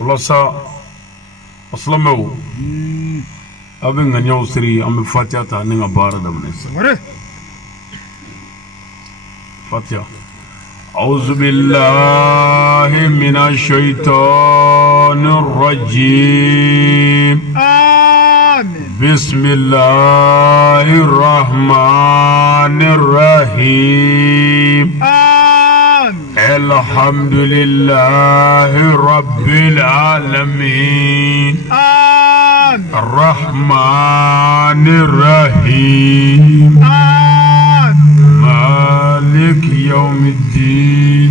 Olasa aslamaw abin ganyaw siri am fatiha ta ninga bara da mun fatiha أعوذ بالله من الشيطان الرجيم آمين بسم الله الرحمن الرحيم آمين الحمد لله رب العالمين آمين الرحمن الرحيم مالك يوم الدين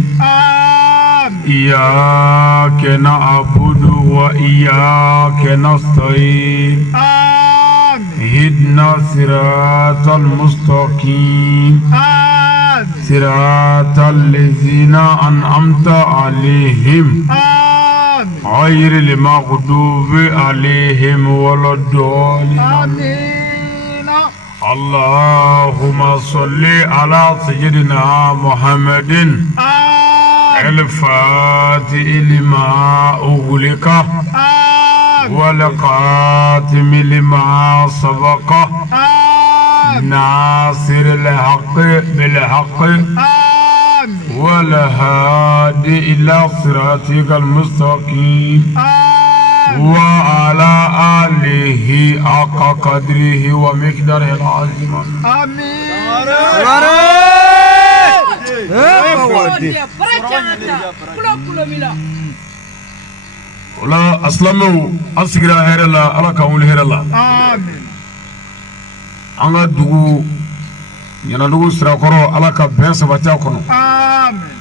إياك نعبد وإياك نستعين اهدنا الصراط المستقيم صراط الذين أنعمت عليهم غير المغضوب عليهم ولا الضالين اللهم صل على سيدنا محمد الفاتح لما أغلق والقاتم لما سبق ناصر الحق بالحق والهادي إلى صراطك المستقيم وعلى آله حق قدره ومقداره العظيم آمين ولا أسلموا أسجرا هرلا على كون هرلا آمين أنا دوغو ينادو سراكرو على كبير سبتة كنو آمين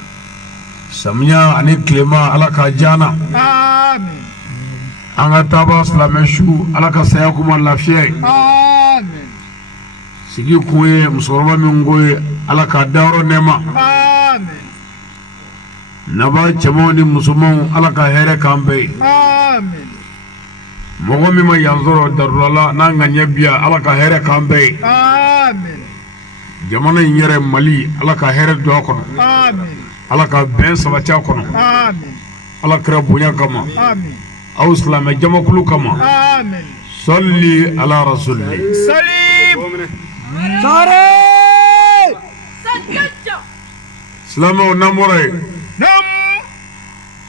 سميا أني كلمة على كجانا آمين anga taba slameshu alaka sayakuma lafiya آمين sigi kuye musoroba mingoye alaka dawro nema آمين naba chamoni musumo alaka here kambe آمين mogo mima yanzoro darulala nanga nyebia alaka here kambe آمين jamana nyere mali alaka here do kono آمين alaka ben sabacha kono آمين alaka bunya kama آمين أو إسلام جماكلو كما آمين صلي على رسول الله سليم ساري إسلام ونموري نم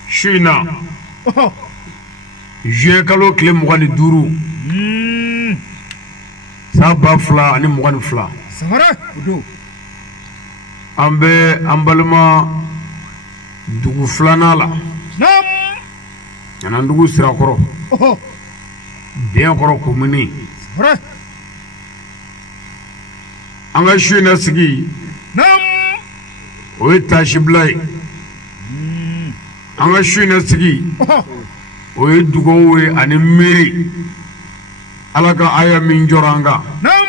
شينا جيكالو كلي مغاني دورو سابا فلا أني مغاني فلا سمرة ودو أمبالما دوغو فلانا لا نم أنا دوغو سراكرو بيان كرو كومني سمرة أنا شينا سكي نم ويتاشي بلاي أنا شينا سكي ويدوغو أني ميري alaka aya min joranga نم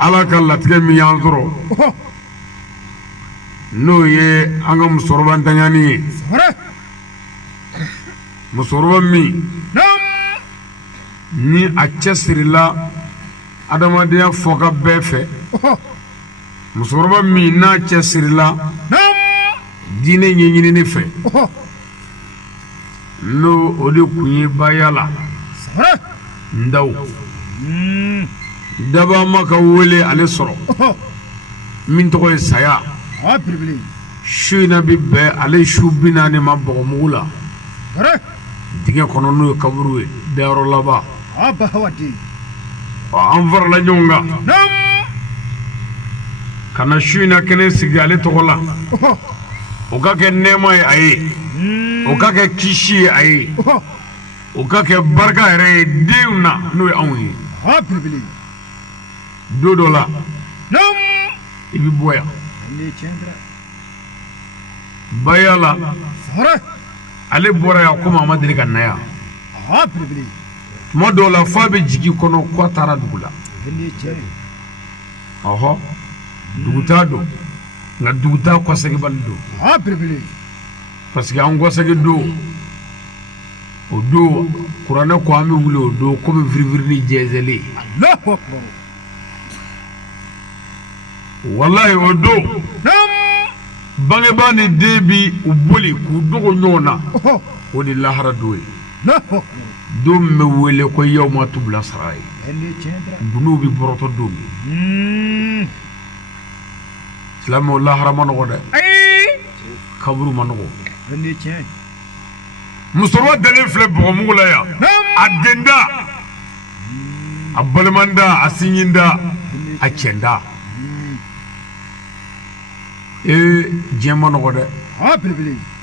alaka latke mi yanzuro no ye anga musorban tanyani سمرة musorban mi نم ni achesirila adamadiya foka befe musorban mi na chesirila نم dine nyenyini ne fe no ode kunyi bayala سمرة ndaw daba maka wele ale soro min to koy saya أبربلي shina bi be ale shubina ne ma bogomula سمرة dinge kono no kaburu e dero laba أبا هواتي anvar la nyonga نم kana shina kene sigi ale to gola o ka ke nema e ayi o ka ke kishi ayi o ka ke barka ere deuna no e anwi أبربلي dodola نم ibi boya اللي تشندرا bayala سمرة ale bora ya kuma madiri kanaya أبربلي modola fa be jigi kono ko tara dugula اللي تشندرا oho duguta do nga duguta ko segi baldo أبربلي parce que an gosage do o do kurana ko ami wuli o do ko be virvirni jezeli الله أكبر wallahi o do نم bangeba ni debi u boli k'u dogo ɲɔgɔn na o de lahara don ye don min bɛ wele ko yawma tubla sarayi gunuw bi bɔrɔtɔ don min silamɛw lahara ma nɔgɔ dɛ kaburu ma nɔgɔ musokɔrɔba dalen filɛ bɔgɔmugu la yan a denda a balimanda a sinjinda a cɛnda diɲɛ ma nɔgɔ dɛ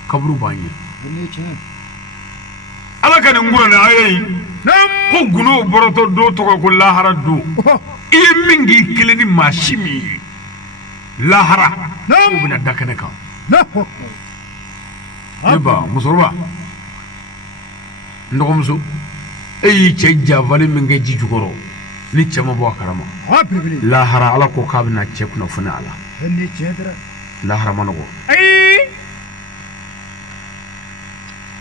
kaburu b'an ye ala ka nin kura ni aya yi ko gunuw bɔrɔtɔ don tɔgɔ ko lahara don i ye min k'i kelen ni maa si min ye lahara o bɛna da kɛnɛ kan ne ba musokɔrɔba n dɔgɔmuso e y'i cɛ janfali min kɛ ji jukɔrɔ ni cɛ ma bɔ a kalama lahara ala ko k'a bɛna cɛ kunnafoni a la lahara ma nɔgɔ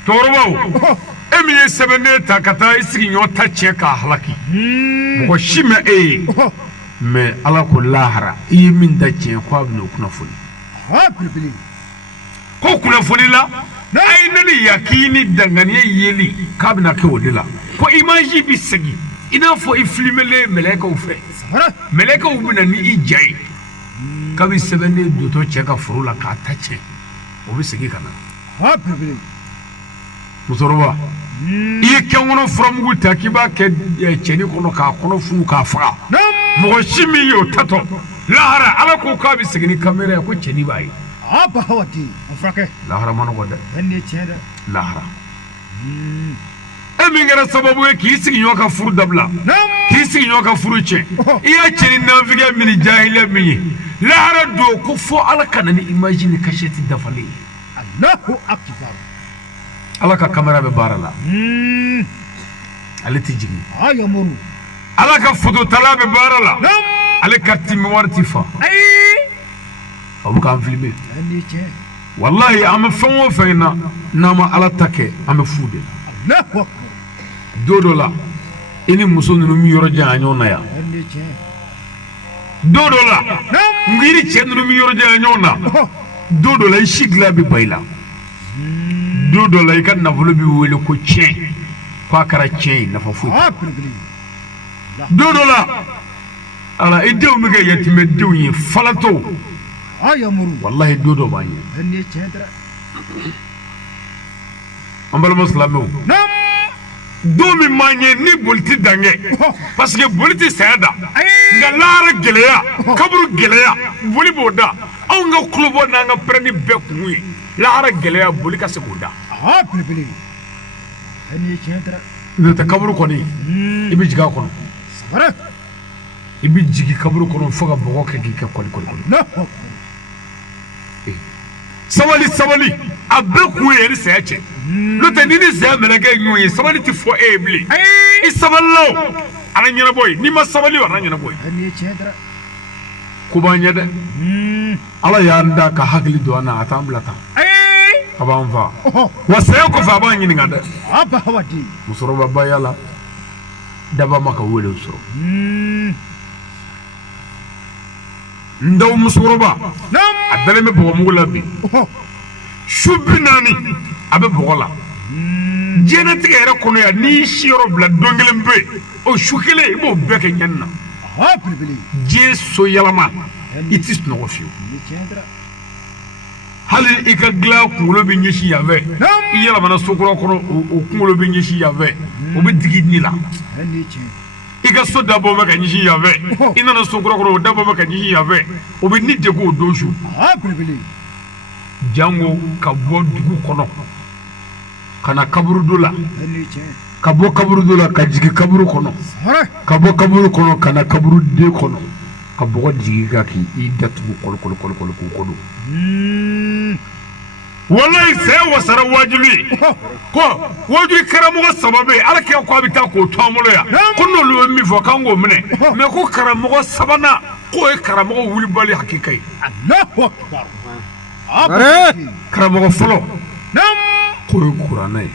cɛkɔrɔbaw e min ye sɛbɛnden ta ka taa i sigiɲɔgɔn ta tiɲɛ k'a halaki mɔgɔ si mɛ e ye mɛ ala ko lahara i ye min da tiɲɛ ko a bɛna o kunnafoni ko kunnafoni la a ye ne ni yaki ni danganiya yeli k'a bɛna kɛ o de la ko imaji bi segin i n'a fɔ i filimelen mɛlɛkɛw fɛ mɛlɛkɛw bɛna ni i ja ye k'a bɛ sɛbɛnden dotɔ cɛ ka foro la k'a ta tiɲɛ o bɛ segin ka na musokɔrɔba i ye kɛnkɔnɔ furamugu ta k'i b'a kɛ cɛni kɔnɔ k'a kɔnɔ funu k'a faga mɔgɔ si min ye o tatɔ lahara ala ko k'a bɛ segin ni kamera ye ko cɛni b'a ye lahara ma nɔgɔ dɛ lahara e min kɛra sababu ye k'i sigiɲɔgɔn ka furu dabila k'i sigiɲɔgɔn ka furu tiɲɛ i y'a cɛni nanfigɛ min ni jahiliya min ye lahara don ko fɔ ala ka na ni imaji ni kasɛti dafalen ye ala ka kamera bɛ baara la ale tɛ jigin ala ka fototala bɛ baara la ale carte mémoire tɛ fa a bɛ k'an filmer wallahi an bɛ fɛn o fɛn na n'an ma ala ta kɛ an bɛ fu de la don dɔ la i ni muso ninnu bɛ yɔrɔ jan ɲɔgɔn na yan don dɔ la n ko i ni cɛ ninnu bɛ yɔrɔ jan ɲɔgɔn na don dɔ la i si dilan bɛ ba i la don dɔ la i ka nafolo b'i wele ko tiɲɛ k'a kɛra tiɲɛ ye nafa foyi don dɔ la ala i denw bɛ kɛ yatimɛdenw ye falatɔw wallahi don dɔ b'an ye an balima silamɛw don min b'an ye ni boli tɛ dan kɛ parce que boli tɛ saya da nka lahara gɛlɛya kaburu gɛlɛya boli b'o da anw ka kulobɔ n'an ka pɛrɛnni bɛɛ kun ye lahara gɛlɛya boli ka se k'o da n'o tɛ kaburu kɔni i bɛ jigin a kɔnɔ i bɛ jigin kaburu kɔnɔ fo ka bɔgɔ kɛ k'i kɛ kɔli sabali sabali a bɛɛ kun ye ni saya cɛ n'o tɛ ni ni saya mɛlɛkɛ ye ɲɔgɔn ye sabali tɛ fɔ e ye bilen i sabalilaw ana ɲɛnabɔ ye n'i ma sabali o ana ɲɛnabɔ ye ko b'an ɲɛ dɛ ala y'an da ka hakili don an na a t'an bila tan a b'an fa wa saya kɔfɛ a b'an ɲininka dɛ musokɔrɔba ba yala daba ma ka wele sɔrɔ n daw musokɔrɔba a dalen bɛ bɔgɔmugu la bi su 40 a bɛ bɔgɔ la diɲɛlatigɛ yɛrɛ kɔnɔ yan n'i si yɔrɔ bila don kelen bɛ yen o su kelen i b'o bɛɛ kɛ ɲɛni na diɲɛ so yɛlɛma i tɛ sunɔgɔ fiyewu hali i ka dilan kunkolo bɛ ɲɛsin yan fɛ i yɛlɛmana so kura kɔnɔ o kunkolo bɛ ɲɛsin yan fɛ o bɛ digi ni la i ka so dabɔ bɛ ka ɲɛsin yan fɛ i nana so kura kɔnɔ o dabɔ bɛ ka ɲɛsin yan fɛ o bɛ ni degun o don su jango ka bɔ dugu kɔnɔ ka na kaburu dɔ la ka bɔ kaburu dɔ la ka jigin kaburu kɔnɔ ka bɔ kaburu kɔnɔ ka na kaburu den kɔnɔ ka bɔgɔ jigin ka k'i datugu kɔlɔkɔlɔ k'u kɔnɔ wallahi saya wasara wajibi ko wajibi karamɔgɔ 3 bɛ ala kɛ ko a bɛ taa k'o to an bolo yan ko n'olu bɛ min fɔ k'an k'o minɛ mais ko karamɔgɔ 3nan k'o ye karamɔgɔ wulibali hakika ye karamɔgɔ fɔlɔ k'o ye kuranɛ ye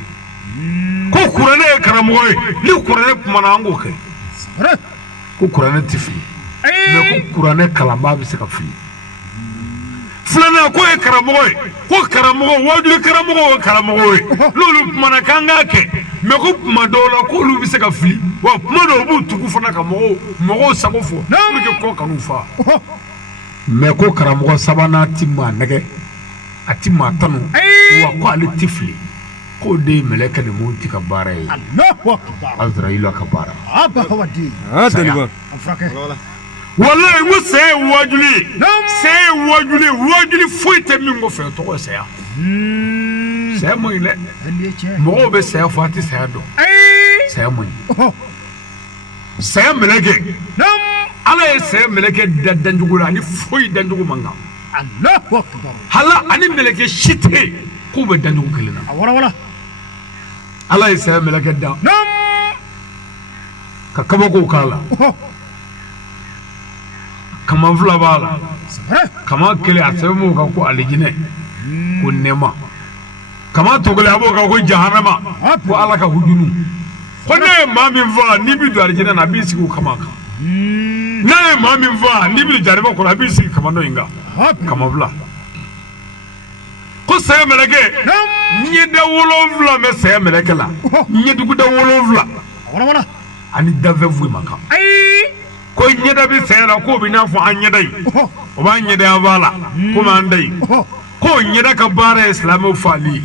ko kuranɛ ye karamɔgɔ ye ni kuranɛ kumana an k'o kɛ ko kuranɛ tɛ fili mais ko kuranɛ kalanbaa bɛ se ka fili filana ko e karamɔgɔ ye ko karamɔgɔ wajuli karamɔgɔ o karamɔgɔ ye n'olu kumana k'an k'a kɛ mais ko kuma dɔw la k'olu bɛ se ka fili wa kuma dɔw b'u tugu fana ka mɔgɔw sago fɔ pour que kɔ kan'u fa mais ko karamɔgɔ sabanan ti maa nɛgɛ a ti maa tanu wa ko ale ti fili k'o de ye mɛlɛkɛ ni moti ka baara ye Azraïla ka baara wallahi ko saya wajuli foyi tɛ min ko fɛ tɔgɔ saya saya man ɲi dɛ mɔgɔw bɛ saya fɔ a tɛ saya dɔn saya man ɲi saya mɛlɛkɛ ala ye saya mɛlɛkɛ da dancogo la ani foyi dancogo man kan hala ani mɛlɛkɛ si tɛ yen k'u bɛ dancogo kelen na ala ye saya mɛlɛkɛ da ka kabako k'a la kama fila b'a la kama kelen a sɛbɛn b'o kan ko alijinɛ ko nɛɛma kama tɔgɔlen a b'o kan ko jahanama ko ala ka hujunu ko ne ye maa min fɔ n'i bɛ don alijinɛ na a b'i sigi o kama kan n'a ye maa min fɔ n'i bɛ jahanama kɔnɔ a b'i sigi kama dɔ in kan kama fila ko saya mɛlɛkɛ ɲɛda 7 bɛ saya mɛlɛkɛ la ɲɛduguda 7 ani dafɛ foyi ma kan ko ɲɛda bɛ saya la k'o bɛ n'a fɔ an ɲɛda yi o b'an ɲɛda yan b'a la komi an da yi k'o ɲɛda ka baara ye silamɛw faali ye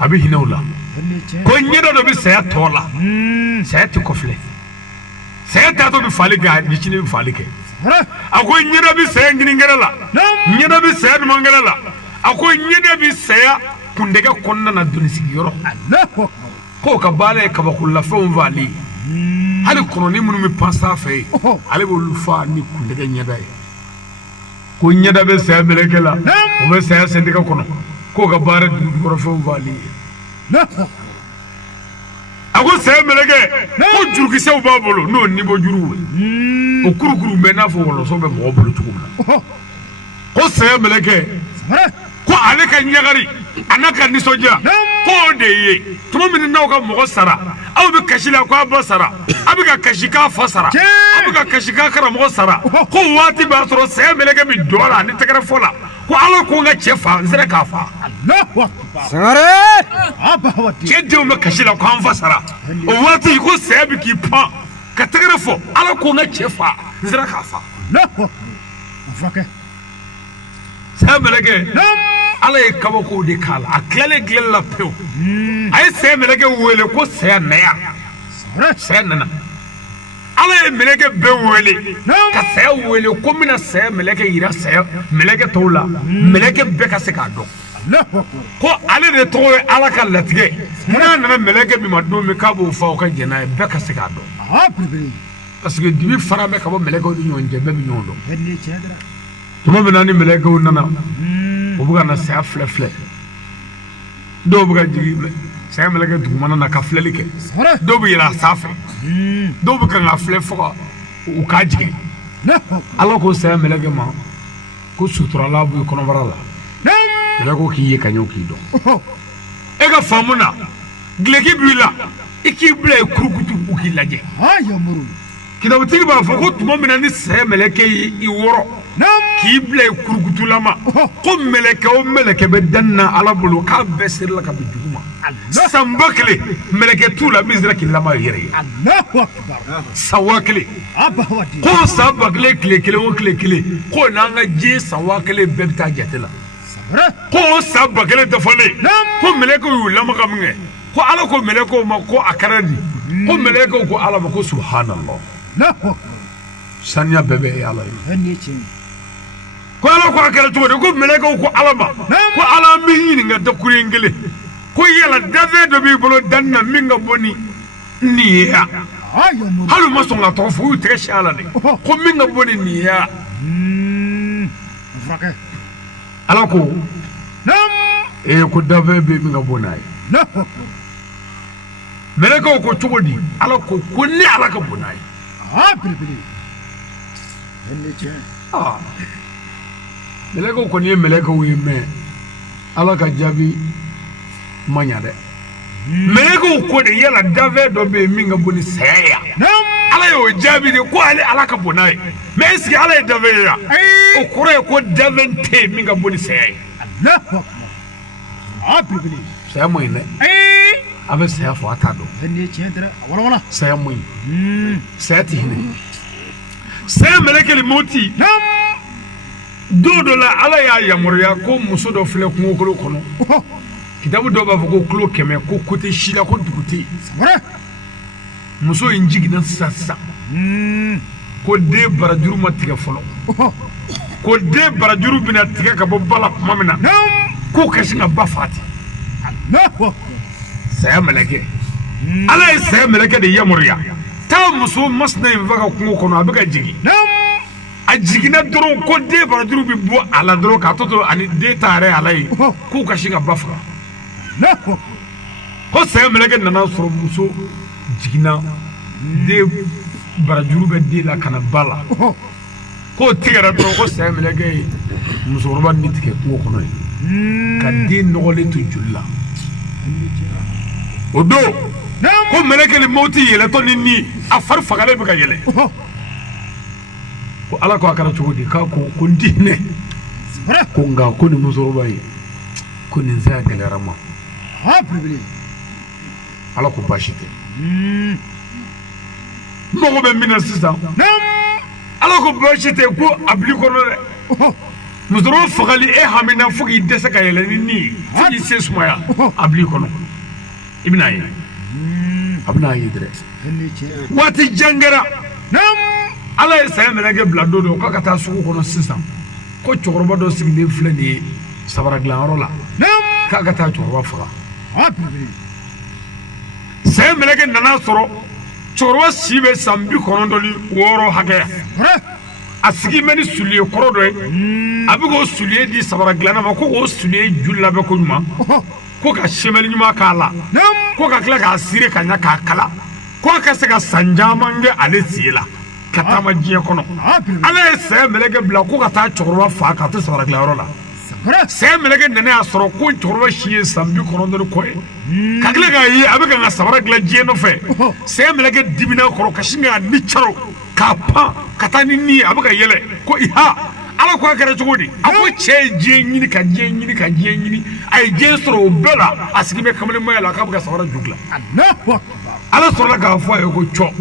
a bɛ hinɛ o la ko ɲɛda dɔ bɛ saya tɔ la saya tɛ kɔfilɛ saya taatɔ bɛ faali kɛ a ɲɛcinin bɛ faali kɛ a ko ɲɛda bɛ saya ɲininkɛrɛ la ɲɛda bɛ saya ɲumankɛrɛ la a ko ɲɛda bɛ saya kundɛgɛ kɔnɔna na doni sigiyɔrɔ k'o ka baara ye kabakolafɛnw faali ye hali kɔnɔni minnu bɛ pan sanfɛ ye ale b'olu fa ni kundɛgɛ ɲɛda ye ko ɲɛda bɛ saya mɛlɛkɛ la o bɛ saya sɛntigɛ kɔnɔ k'o ka baara dugukɔrɔfɛnw faali ye a ko saya mɛlɛkɛ ko jurukisɛw b'a bolo n'o nibɔ juruw ye o kurukuru bɛ n'a fɔ wɔlɔsɔ bɛ mɔgɔ bolo cogo min na ko saya mɛlɛkɛ ko ale ka ɲagari a n'a ka nisɔndiya k'o de ye tuma min n'aw ka mɔgɔ sara aw bɛ kasi la k'a ba sara a bɛ ka kasi k'a fa sara a bɛ ka kasi k'a karamɔgɔ sara ko waati b'a sɔrɔ saya mɛlɛkɛ bɛ jɔ la ani tɛgɛrɛ fɔ la ko ala ko n ka cɛ fa n sera k'a fa cɛ denw bɛ kasi la k'an fa sara o waati ko saya bɛ k'i pan ka tɛgɛrɛ fɔ ala ko n ka cɛ fa n sera k'a fa saya mɛlɛkɛ ala ye kabako de k'a la a tilalen la pewu a ye saya mɛlɛkɛ wele ko saya naya saya nana ala ye mɛlɛkɛ bɛɛ wele ka saya wele ko n bɛna saya mɛlɛkɛ yira saya mɛlɛkɛ tɔw la mɛlɛkɛ bɛɛ ka se k'a dɔn ko ale de tɔgɔ ye ala ka latigɛ n'a nana mɛlɛkɛ min ma don min k'a b'o fa o ka jɛn n'a ye bɛɛ ka se k'a dɔn parce que dibi fara bɛ ka bɔ mɛlɛkɛw ni ɲɔgɔn cɛ bɛɛ bɛ ɲɔgɔn dɔn tuma min na ni mɛlɛkɛw nana o bɛ ka na saya filɛ dɔw bɛ ka jigin saya mɛlɛkɛ dugumana na ka filɛli kɛ dɔw bɛ yɛlɛ a sanfɛ dɔw bɛ kan ka filɛ fɔ ka u k'a jigin ala ko saya mɛlɛkɛ ma ko suturala b'i kɔnɔbara la mɛlɛkɛw k'i ye ka ɲɛ k'i dɔn e ka faamu na gileki b'i la i k'i bila ye kurukutu u k'i lajɛ kitabutigi b'a fɔ ko tuma min na ni saya mɛlɛkɛ ye i wɔrɔ k'i bila ye kurukutulama ko mɛlɛkɛ o mɛlɛkɛ bɛ dani na ala bolo k'a bɛɛ serila ka bin dugu ma san ba kelen mɛlɛkɛ t'u la min sera k'i lama yɛrɛ ye san 1000 ko san ba kelen tile kelen o tile kelen ko n'an ka diɲɛ san 1000 bɛɛ bɛ taa jate la ko o san ba kelen dafalen ko mɛlɛkɛw y'u lamaga min kɛ ko ala ko mɛlɛkɛw ma ko a kɛra di ko mɛlɛkɛw ko ala ma ko subhanallah saniya bɛɛ bɛ ala ye ko ala ko a kɛra cogo di ko mɛlɛkɛw ko ala ma ko ala an bɛ ɲininka dakuruɲɛ kelen ko yala dafɛn dɔ b'i bolo dani na min ka bɔ ni nin ye yan hali u ma sɔn ka tɔgɔ fɔ u y'u tɛgɛ si ala de ko min ka bɔ ni nin ye yan ala ko ko dafɛn bɛ min ka bɔ n'a ye mɛlɛkɛw ko cogo di ala ko ni ala ka bon n'a ye mɛlɛkɛw kɔni ye mɛlɛkɛw ye mɛ ala ka jaabi ma ɲa dɛ mɛlɛkɛw ko de yala dafɛn dɔ bɛ yen min ka bon ni saya ye ala ala y'o jaabi de ko ale ala ka bon n'a ye mais est ce que ala ye danfɛn ye wa o kɔrɔ ye ko danfɛn tɛ yen min ka bon ni saya ye Allahu akbar belebele saya man ɲi dɛ a bɛ saya fɔ a t'a dɔn nin ye tiɲɛ tɛ wala wala saya man ɲi saya tɛ hinɛ saya mɛlɛkɛli moti don dɔ la ala y'a yamaruya ko muso dɔ filɛ kungokolo kɔnɔ kitabu dɔw b'a fɔ ko kilo 100 ko côté si la ko dugu tɛ yen muso in jiginna sisan ko den barajuru ma tigɛ fɔlɔ ko den barajuru bɛna tigɛ ka bɔ ba la tuma min na ko ka sin ka ba faga ten saya mɛlɛkɛ ala ye saya mɛlɛkɛ de yamaruya taa muso masina in faga kungo kɔnɔ a bɛ ka jigin a jiginna dɔrɔn ko den barajuru bɛ bɔ a la dɔrɔn k'a tɔ to ani den ta yɛrɛ ala ye k'u ka sin ka ba faga ko saya mɛlɛkɛ nana sɔrɔ muso jiginna den barajuru bɛ den la ka na ba la k'o tigɛra dɔrɔn ko saya mɛlɛkɛ ye musokɔrɔba ni tigɛ kungo kɔnɔ ye ka den nɔgɔlen to joli la o don ko mɛlɛkɛ ni mɔti yɛlɛtɔ ni a fari fagalen bɛ ka yɛlɛ ko ala ko a kɛra cogo di k'a ko n t'i hinɛ ko nka ko nin musokɔrɔba in ko nin saya gɛlɛyara ma ala ko baasi tɛ mago bɛ min na sisan ala ko baasi tɛ ko a bili kɔnɔ dɛ musokɔrɔba fagali e hamina fo k'i dɛsɛ ka yɛlɛ ni nin ye fo k'i se sumaya a bili kɔnɔ i bɛn'a ye a bɛn'a ye dɛrɛ waati jan kɛra ala ye saya mɛlɛkɛ bila don dɔ k'a ka taa sugu kɔnɔ sisan ko cɛkɔrɔba dɔ sigilen filɛ nin ye sabara dilanyɔrɔ la k'a ka taa cɛkɔrɔba faga saya mɛlɛkɛ nana sɔrɔ cɛkɔrɔba si bɛ san 96 hakɛya a sigi bɛ ni suliye kɔrɔ dɔ ye a bɛ k'o suliye di sabara dilanna ma ko k'o suliye ju labɛn ko ɲuman ko ka semɛli ɲuman k'a la ko ka tila k'a siri ka ɲɛ k'a kala ko a ka se ka san caman kɛ ale sen la ka taama diɲɛ kɔnɔ ala ye saya mɛlɛkɛ bila ko ka taa cɛkɔrɔba faga k'a to sabara dilanyɔrɔ la saya mɛlɛkɛ nana y'a sɔrɔ ko cɛkɔrɔba si ye san 90 kɔ ye ka tila k'a ye a bɛ ka nka sabara dilan diɲɛ nɔfɛ saya mɛlɛkɛ dimina kɔrɔ ka sin k'a ni caro k'a pan ka taa ni nin ye a bɛ ka yɛlɛ ko iha ala ko a kɛra cogo di a ko cɛ ye diɲɛ ɲini ka diɲɛ ɲini ka diɲɛ ɲini a ye diɲɛ sɔrɔ o bɛɛ la a sigi bɛ kamalenmaya la k'a bɛ ka sabara ju dilan ala sɔrɔla k'a fɔ a ye ko cɔ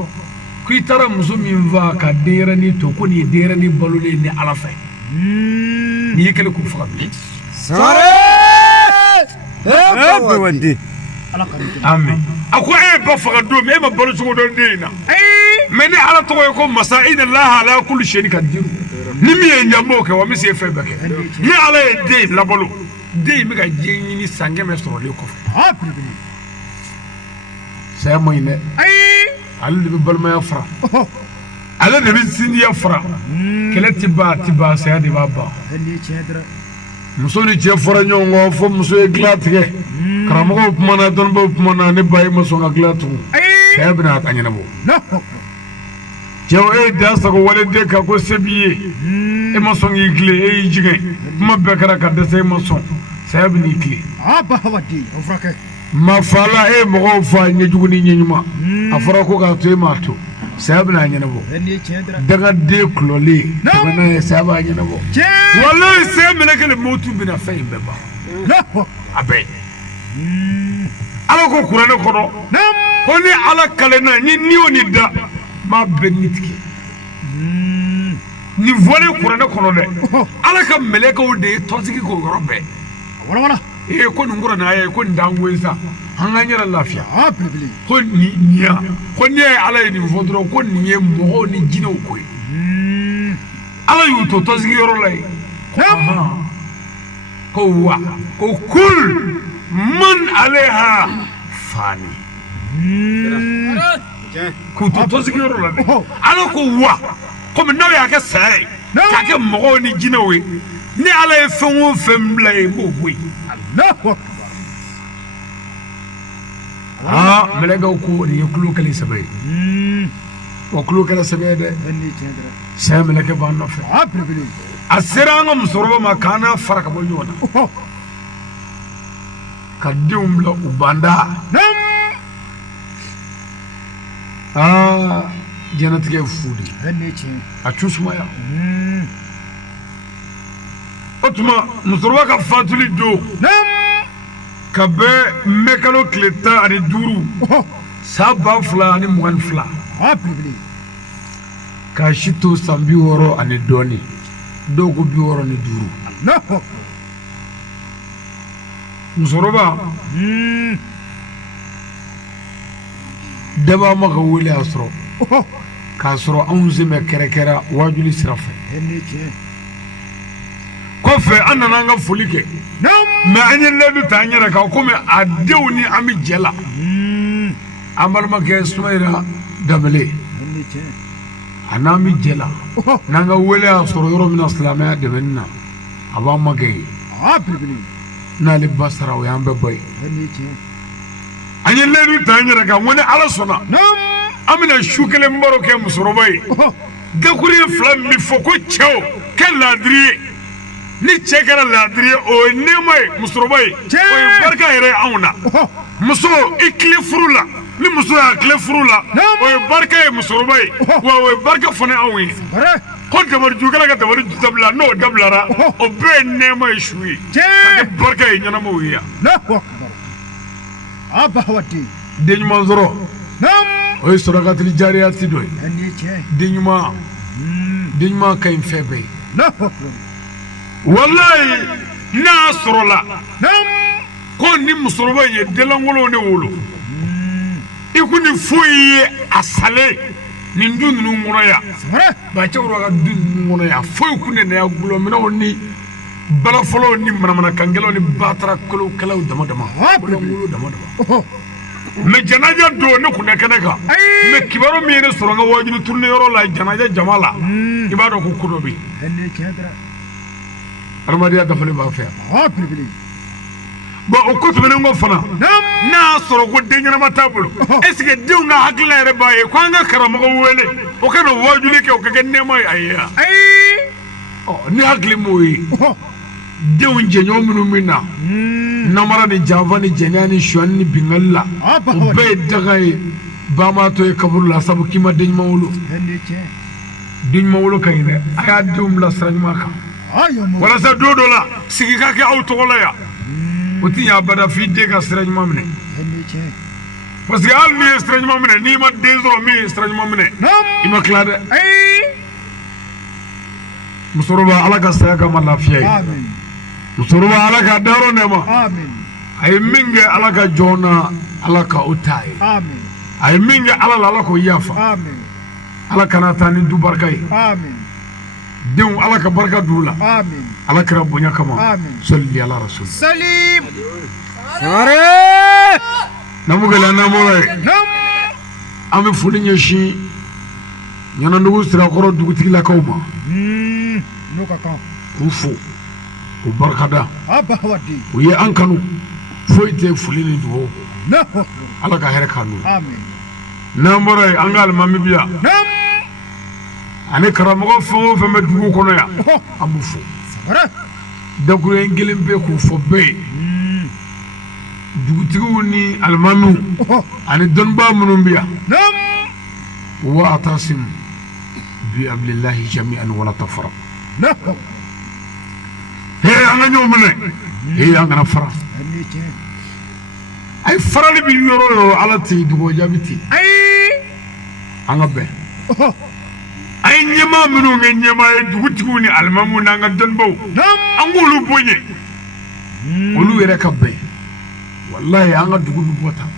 ko i taara muso min faa ka denyɛrɛnin to ko nin ye denyɛrɛnin balolen ni ala fɛ n'i ye kɛlen k'u faga bilen amen a ko e ye ba faga don min e ma balo cogo dɔn den in na mais ni ala tɔgɔ ye ko masa inna laha ala kulli shay'in qadir ni min ye ɲambo kɛ wa min se fɛn bɛɛ kɛ ni ala ye den labalo den in bɛ ka diɲɛ ɲini san 100 sɔrɔlen kɔfɛ saya man ɲi dɛ ale de bɛ balimaya fara ale de bɛ sindiya fara kɛlɛ tɛ ban saya de b'a ban muso ni cɛ fɔra ɲɔgɔn kɔ fo muso ye dilan tigɛ karamɔgɔw kumana dɔnnibaw kumana ne ba ye ma sɔn ka dilan tugun saya bɛna a ɲɛnabɔ cɛw e ye da sago waliden kan ko se b'i ye e ma sɔn k'i tilen e y'i jigin kuma bɛɛ kɛra ka dɛsɛ e ma sɔn saya bɛ n'i tilen ma fa la e ye mɔgɔw fa ɲɛjugu ni ɲɛɲuman a fɔra ko k'a to e m'a to saya bɛna a ɲɛnabɔ dangaden kulɔlen tɛmɛna ye saya b'a ɲɛnabɔ walayi saya mɛlɛkɛ motu bɛna fɛn in bɛɛ ban a bɛɛ ala ko kuranɛ kɔnɔ ko ni ala kalenna ni y'o ni da m'a bɛɛ ni tigɛ nin fɔlen kuranɛ kɔnɔ dɛ ala ka mɛlɛkɛw de ye tɔnsigi k'o yɔrɔ bɛɛ ko nin kɔrɔ n'a ye ko nin t'an koyi sa an k'an yɛrɛ lafiya ko nin ya ko n'i ye ala ye nin fɔ dɔrɔn ko nin ye mɔgɔw ni jinɛw ko ye ala y'u to tɔnsigiyɔrɔ la yen ko wa ko kul man aleha fani k'u to tɔnsigiyɔrɔ la dɛ ala ko wa komi n'aw y'a kɛ saya ye k'a kɛ mɔgɔw ni jinɛw ye ni ala ye fɛn o fɛn bila yen b'o bɔ yen mɛlɛkɛw ko nin ye kulo kɛlen sɛbɛ ye wa kulo kɛra sɛbɛ ye dɛ saya mɛlɛkɛ b'an nɔfɛ a sera an ka musokɔrɔba ma k'an n'a fara ka bɔ ɲɔgɔn na ka denw bila u banda janatigɛ fudi hɛnni tiɲɛ a tu sumaya o tuma musokɔrɔba ka fatuli don ka bɛn mɛkalo tile 15 san 2022 belebele k'a si to san 60 ani dɔɔni dɔw ko 65 Allahu musokɔrɔba daba ma ka wele a sɔrɔ k'a sɔrɔ anw sɛmɛ kɛrɛkɛra wajuli sira fɛ hɛnni tiɲɛ kɔfɛ an nana an ka foli kɛ mais an ye layidu ta an yɛrɛ kan komi a denw ni an bɛ jɛ la an balimakɛ Sumayira Danbɛlɛ hɛnni tiɲɛ a n'an bɛ jɛ la n'an ka wele y'a sɔrɔ yɔrɔ min na silamɛya dɛmɛni na a b'an makɛ yen belebele n'ale ba sara o y'an bɛɛ ba ye hɛnni tiɲɛ an ye layidu ta an yɛrɛ kan ko ni Ala sɔnna an bɛna su kelen baro kɛ musokɔrɔba ye dakuru ye 2 min fɔ ko cɛw kɛ laadiri ye ni cɛ kɛra laadiri ye o ye nɛɛma ye musokɔrɔba ye o ye barika yɛrɛ ye anw na muso i tile furu la ni muso y'a tile furu la o ye barika ye musokɔrɔba ye wa o ye barika fana anw ye ko dabarijukɛla ka dabariju dabila n'o dabilara o bɛɛ ye nɛɛma ye su ye ka kɛ barika ye ɲɛnamaw ye yan den ɲuman sɔrɔ o ye sɔrɔkatili jariyati dɔ ye hɛnni tiɲɛ den ɲuman ka ɲi fɛn bɛɛ ye wallahi n'a sɔrɔla ko ni musokɔrɔba ye denlankolon de wolo i kun ni foyi ye a salen nin du ninnu kɔnɔ yan ba cɛkɔrɔba ka du ninnu kɔnɔ yan foyi kun de na ya gulɔminɛw ni balafɔlɔw ni manamanakannkɛlaw ni baatarakɛlaw dama dama mais janaja don ne kun tɛ kɛnɛ kan mais kibaru min ye ne sɔrɔ n ka wajulu turune yɔrɔ la janaja jama la i b'a dɔn ko ko dɔ bɛ yen hɛnni tiɲɛ dɛ adamadenya dafalen b'an fɛ yan belebele bon o ko tɛmɛnen kɔ fana n'a y'a sɔrɔ ko den ɲɛnama t'a bolo est ce que denw ka hakilina yɛrɛ b'a ye ko an ka karamɔgɔ wele o ka na wajuli kɛ o ka kɛ nɛɛma ye a ye yan ni hakili m'o ye denw jɛɲɔgɔn minnu bɛ na namara ni janfa ni jɛnɛya ni suɲɛni ni bingali la o bɛɛ ye daga ye baamatɔ ye kaburu la sabu k'i ma den ɲuman wolo hɛnni tiɲɛ den ɲuman wolo ka ɲi dɛ a y'a denw bila sira ɲuman kan walasa don dɔ la sigi ka kɛ aw tɔgɔ la yan o ti ɲɛ abada f'i den ka sira ɲuman minɛ hɛnni tiɲɛ parce que hali n'i ye sira ɲuman minɛ n'i ma den sɔrɔ min ye sira ɲuman minɛ i ma tila dɛ musokɔrɔba ala ka saya kama lafiya ye musokɔrɔba ala ka dayɔrɔ nɛɛma a ye min kɛ ala ka jɔn na ala ka o ta ye a ye min kɛ ala la ala k'o yafa ala kana taa ni du barika ye denw ala ka barika d'u la ala kɛra bonya kama salli ala rasul namu gɛlɛya namɔrɔ ye an bɛ foli ɲɛsin ɲanadugu sirakɔrɔ dugutigilakaw ma k'u fo k'u barikada u ye an kanu foyi tɛ foli ni dugawu ala ka hɛrɛ k'an n'u n'an bɔra yen an ka alimami bi yan ani karamɔgɔ fɛn o fɛn bɛ dugu kɔnɔ yan an b'u fo dakuruɲɛ kelen bɛ k'u fɔ bɛɛ ye dugutigiw ni alimamiw ani dɔnnibaa minnu bɛ yan wa atasimu bi abilillahi jami'an wala tafarraqu an ka ɲɔgɔn minɛ an kana fara a ye farali bi yɔrɔ o yɔrɔ ala tɛ dugawu jaabi tɛ an ka bɛn a ye ɲɛmaa minnu kɛ ɲɛmaa ye dugutigiw ni alimamiw n'an ka dɔnnibaaw an k'olu bonya olu yɛrɛ ka bɛn walahi an ka dugu bɛ bɔ tan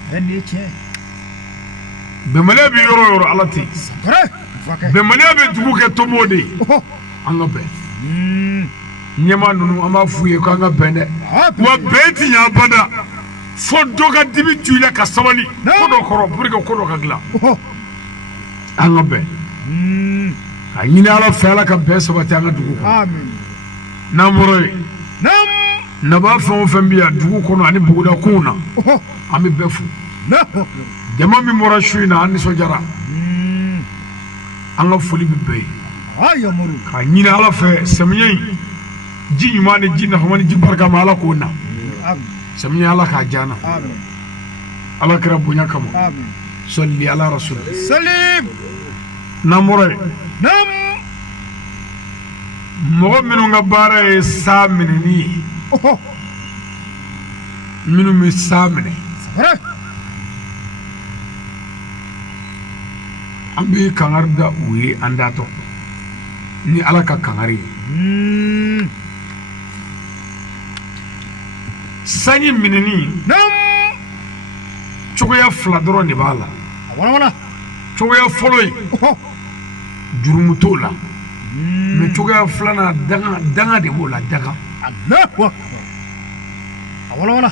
bɛnbaliya bɛ yɔrɔ o yɔrɔ ala tɛ bɛnbaliya bɛ dugu kɛ tomo de ye an ka bɛn ɲɛmaa ninnu an b'a f'u ye k'an ka bɛn dɛ wa bɛn ti ɲɛ abada fo dɔ ka dibi tu i la ka sabali ko dɔ kɔrɔ pour que ko dɔ ka dilan an ka bɛn ka ɲini ala fɛ ala ka bɛn sabati an ka dugu kɔnɔ n'an bɔra yen naba fɛn o fɛn bɛ yan dugu kɔnɔ ani bugudakunw na an bɛ bɛɛ fo jama min bɔra su in na an nisɔndiyara an ka foli bɛ bɛɛ ye ka ɲini ala fɛ samiyɛ in ji ɲuman ni ji nafama ni ji barika ma ala k'o na samiyɛ ala k'a diya na ala kɛra bonya kama salli ala rasul namore nam mɔgɔ minnu ka baara ye sa minɛni ye oho minnu bɛ sa minɛ sabara an bɛ kangari da u ye an datɔ ni ala ka kangari ye sanji minɛni nam cogoya fila dɔrɔn de b'a la wala cogoya fɔlɔ ye oho jurumu t'o la mais cogoya filanan danga de b'o la danga Allahu akbar wala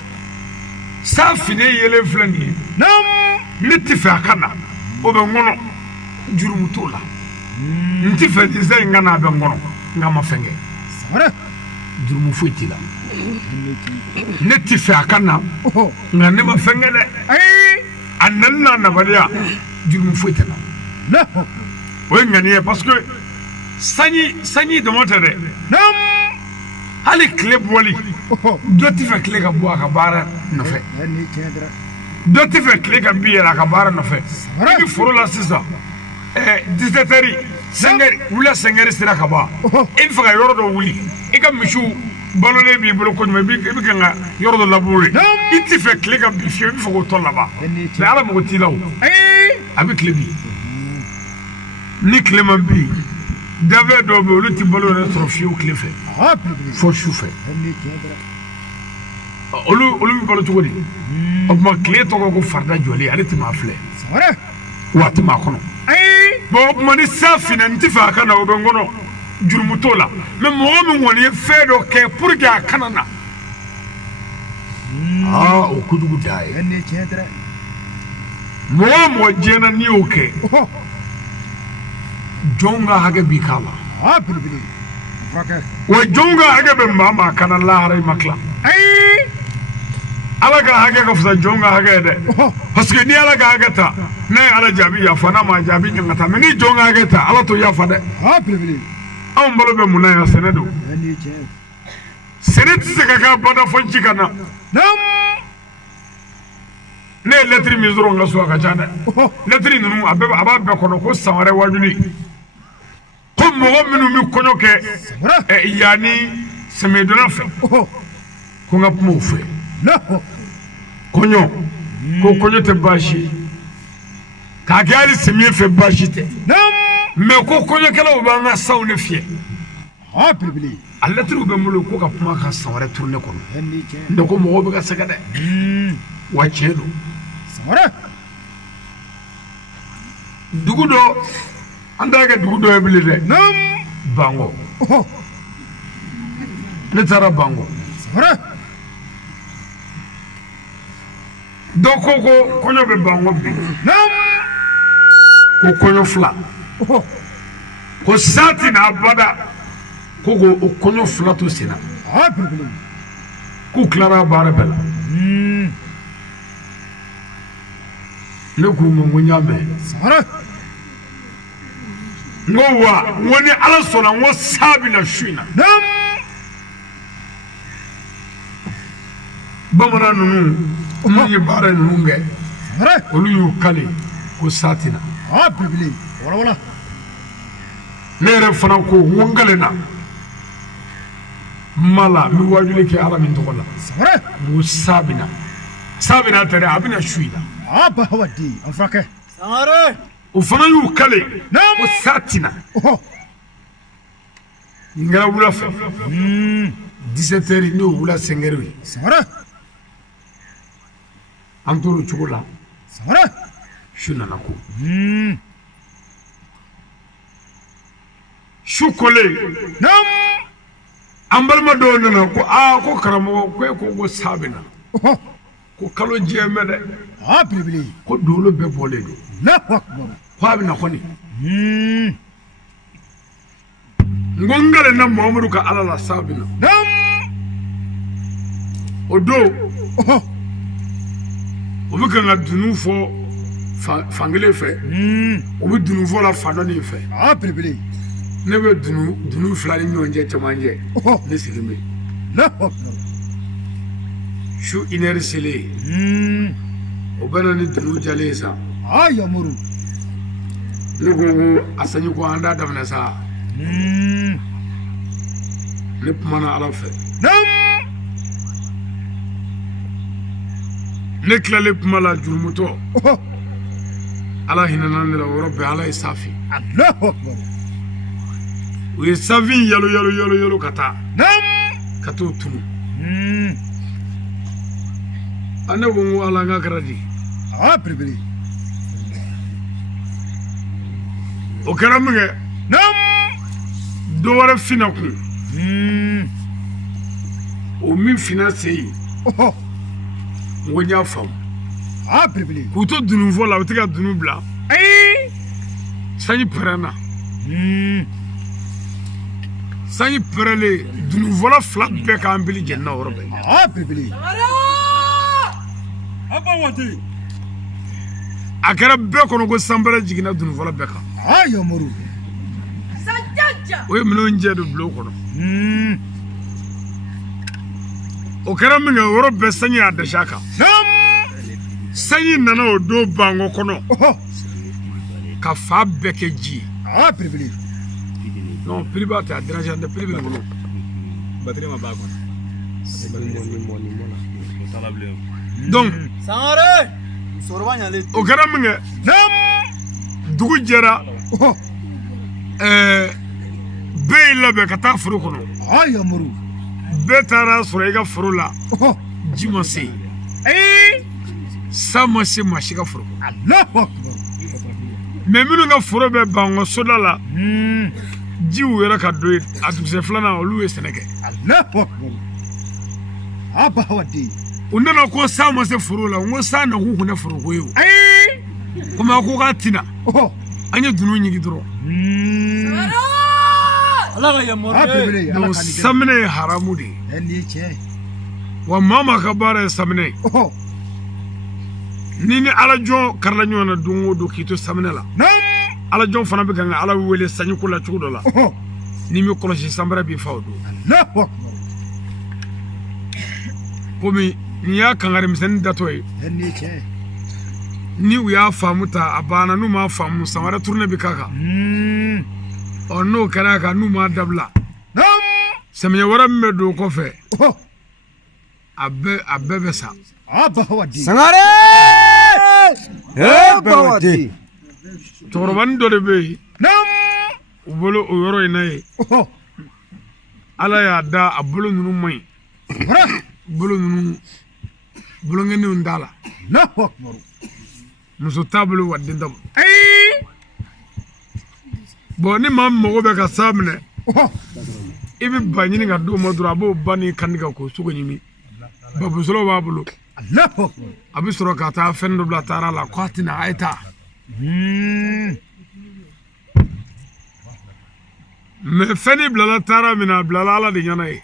sa fine yelen filɛ nin ye nam ne tɛ fɛ a ka na o bɛ n kɔnɔ jurumu t'o la n tɛ fɛ disa in ka na a bɛ n kɔnɔ n ka ma fɛn kɛ sabara jurumu foyi t'i la ne tɛ fɛ a ka na oho nka ne ma fɛn kɛ dɛ ai a nali n'a nabaliya jurumu foyi tɛ na Allahu o ye ŋaniya parce que sanji dama tɛ dɛ nam hali tile bɔli oho dɔ tɛ fɛ tile ka bɔ a ka baara nɔfɛ ni tiɲɛ dara dɔ tɛ fɛ tile ka bin yɛrɛ a ka baara nɔfɛ i bɛ foro la sisan 17 heures wula 5 heures sera ka ban i bɛ fɛ ka yɔrɔ dɔ wuli i ka misiw balolen b'i bolo koɲuman i bɛ kɛ ka yɔrɔ dɔ labure i tɛ fɛ tile ka bin fiyewu i bɛ fɛ k'o tɔ laban mais ala mago t'i la o ai a bɛ tile bin ni tile ma bin dafɛ dɔw bɛ yen olu tɛ balo yɛrɛ sɔrɔ fiyewu tile fɛ ah bibili fo su fɛ ni tiɲɛ dara olu bɛ balo cogo di o tuma tile tɔgɔ ko farida jɔlen ale tɛ maa filɛ sabara wa a tɛ maa kɔnɔ ai bon o tuma ni sa finna n tɛ fɛ a ka na o bɛ n kɔnɔ jurumu t'o la mais mɔgɔ min kɔni ye fɛn dɔ kɛ pour que a kana na o kojugu da ye ni tiɲɛ dara mɔgɔ o mɔgɔ diɲɛna n'i y'o kɛ oho jɔnw ka hakɛ b'i k'a la ah bibili furakɛ wa jɔnw ka hakɛ bɛ maa maa kana lahara i ma tila ai ala ka hakɛ ka fisa jɔnw ka hakɛ ye dɛ oho parce que ni ala ka hakɛ ta n'a ye ala jaabi yafa n'a ma jaabi ɲangata mais ni jɔn ka hakɛ ta ala t'o yafa dɛ ah bibili anw balo bɛ mun na yan sɛnɛ don ni tiɲɛ sɛnɛ tɛ se ka kɛ abada fo ji ka na nam ne ye lɛtiri min sɔrɔ n ka so a ka ca dɛ oho lɛtiri ninnu a b'a bɛɛ kɔnɔ ko san wɛrɛ wajuli ko mɔgɔ minnu bɛ kɔɲɔ kɛ sabara yanni samiyɛdonda fɛ oho ko n ka kuma o fɛ Allahu kɔɲɔ ko kɔɲɔ tɛ baasi ye k'a kɛ hali samiyɛ fɛ baasi tɛ nam mais ko kɔɲɔkɛlaw b'an ka sanw de fiyɛ ah bibili a lɛtiriw bɛ n bolo ko ka kuma ka san wɛrɛ turu ne kɔnɔ ni tiɲɛ n tɛ ko mɔgɔw bɛ ka sɛgɛ dɛ wa tiɲɛ don sabara dugu dɔ an t'a kɛ dugu dɔ ye bilen dɛ nam Bango oho ne taara Bango sabara dɔ ko kɔɲɔ bɛ Bango bi nam ko kɔɲɔ fila oho ko sa tɛ na abada ko o kɔɲɔ fila to sen na ah bibili k'u tilara a baara bɛɛ la ne k'u ma n ko n y'a mɛn sabara n ko wa n ko ni ala sɔnna n ko sa bɛ na su in na nam bamanan ninnu minnu ye baara ninnu kɛ sabara olu y'u kale ko sa tɛ na ah bibili wala ne yɛrɛ fana ko n ko n kale na ma la n bɛ wajuli kɛ ala min tɔgɔ la sabara n ko sa bɛ na tɛ dɛ a bɛ na su in na ah bahawadi an furakɛ o fana y'u kale nam ko sa tɛ na oho nin kɛra wula fɛ 17 heures n'o wula 5 heures ye sabara an tora o cogo la sabara su nana ko su kolen nam an balima dɔw nana ko ko karamɔgɔ ko e ko sa bɛ na oho ko kalo jɛ mɛ dɛ ah bibili ko dolo bɛɛ bɔlen don Allahu akbar ko a bɛ na kɔni n ko n kale na Muhamadu ka ala la sa bɛ na nam o don oho o bɛ kan ka dunu fɔ fankelen fɛ o bɛ dunu fɔ la fan dɔ nin fɛ ah bibili ne bɛ dunu fila ni ɲɔgɔn cɛ cɛmancɛ oho ne sigilen bɛ Allahu akbar su 1 heure selen o bɛ na ni dunu jalen sa ah yamuru ne ko a sanyi ko an da daminɛ sa ne kumana Ala fɛ ne tilale kuma la jurumutɔ Ala hinɛna ne la o yɔrɔ bɛɛ Ala ye safi Allahu akbar. o ye safi yalo ka taa ka t'o tunu a ne ko n ko Ala n ka kɛra di Ah, belebele. o kɛra min kɛ dɔ wɛrɛ finna kun o min finna sen yen Oh, n ko n y'a faamu ah, belebele. k'u to dununfɔ la u tɛ ka dunu bila sanji pɛrɛnna sanji pɛrɛnlen dununfɔla fila bɛɛ k'an bili jɛnna o yɔrɔ bɛɛ Ah, belebele. a kɛra bɛɛ kɔnɔ ko sanbɛrɛ jiginna dununfɔla bɛɛ kan Ah, Yomoru. o ye minɛnw jɛ don bulon kɔnɔ o kɛra min kɛ o yɔrɔ bɛɛ sanji y'a dasi a kan sanji nana o don banko kɔnɔ Oh, ka fa bɛɛ kɛ ji ye ah, belebele. non pili b'a tɛ a dérange tɛ pili bɛ ne bolo batterie ma b'a kɔnɔ donc Sangare musokɔrɔba ɲalen o kɛra min kɛ dugu jɛra Oh, bɛɛ y'i labɛn ka taa foro kɔnɔ ah, Yomoru. bɛɛ taara sɔrɔ i ka foro la Oh, ji ma se san ma se maa si ka foro kɔnɔ Allahu akbar. mais minnu ka foro bɛ banko soda la ji u yɛrɛ ka don yen a dugusɛ filanan olu ye sɛnɛ kɛ Allahu akbar. Ah, Bahawadi. u nana ko san ma se foro la n ko san na k'u kun tɛ foroko ye o komi a ko k'a tina Oh, an ye dunun ɲigi dɔrɔn Ala ka yamaruya ah, ye. belebele. Ala donc ka ni kɛ. saminɛ ye haramu de ye Nin ye tiɲɛ ye. wa maa maa ka baara ye saminɛ ye Oh, ni ala jɔn karila ɲɔgɔn na don o don k'i to saminɛ la ala jɔn fana bɛ kan ka ala wele sanjiko la cogo dɔ la oh, n'i mi kɔlɔsi sanbɛrɛ b'i fa o don Allahu akbar. komi nin y'a kangari misɛnnin datɔ ye Nin ye tiɲɛ ye. ni u y'a faamu ta a banna n'u m'a faamu san wɛrɛ turunen bɛ k'a kan ɔ n'o kɛra a kan n'u m'a dabila samiyɛ wɛrɛ min bɛ don o kɔfɛ Oh, a bɛɛ bɛ sa ah, Bahawadi. Sangare Bawadi cɛkɔrɔbanin dɔ de bɛ yen u bolo o yɔrɔ in na ye Oh, ala y'a da a bolo ninnu man ɲi bolo ninnu bolonkɛninw t'a la Allahu akbar. muso t'a bolo wa den t'a bolo bon ni maa min mago bɛ ka sa minɛ Oh, i bɛ ba ɲini ka d'o ma dɔrɔn a b'o ba n'i kandi ka k'o sogo ɲimi babusɔrɔ b'a bolo Allahu akbar. a bɛ sɔrɔ ka taa fɛn dɔ bila taara la k'a tɛna a ye taa mais fɛn ni bilala taara min na a bilala ala de ɲɛna ye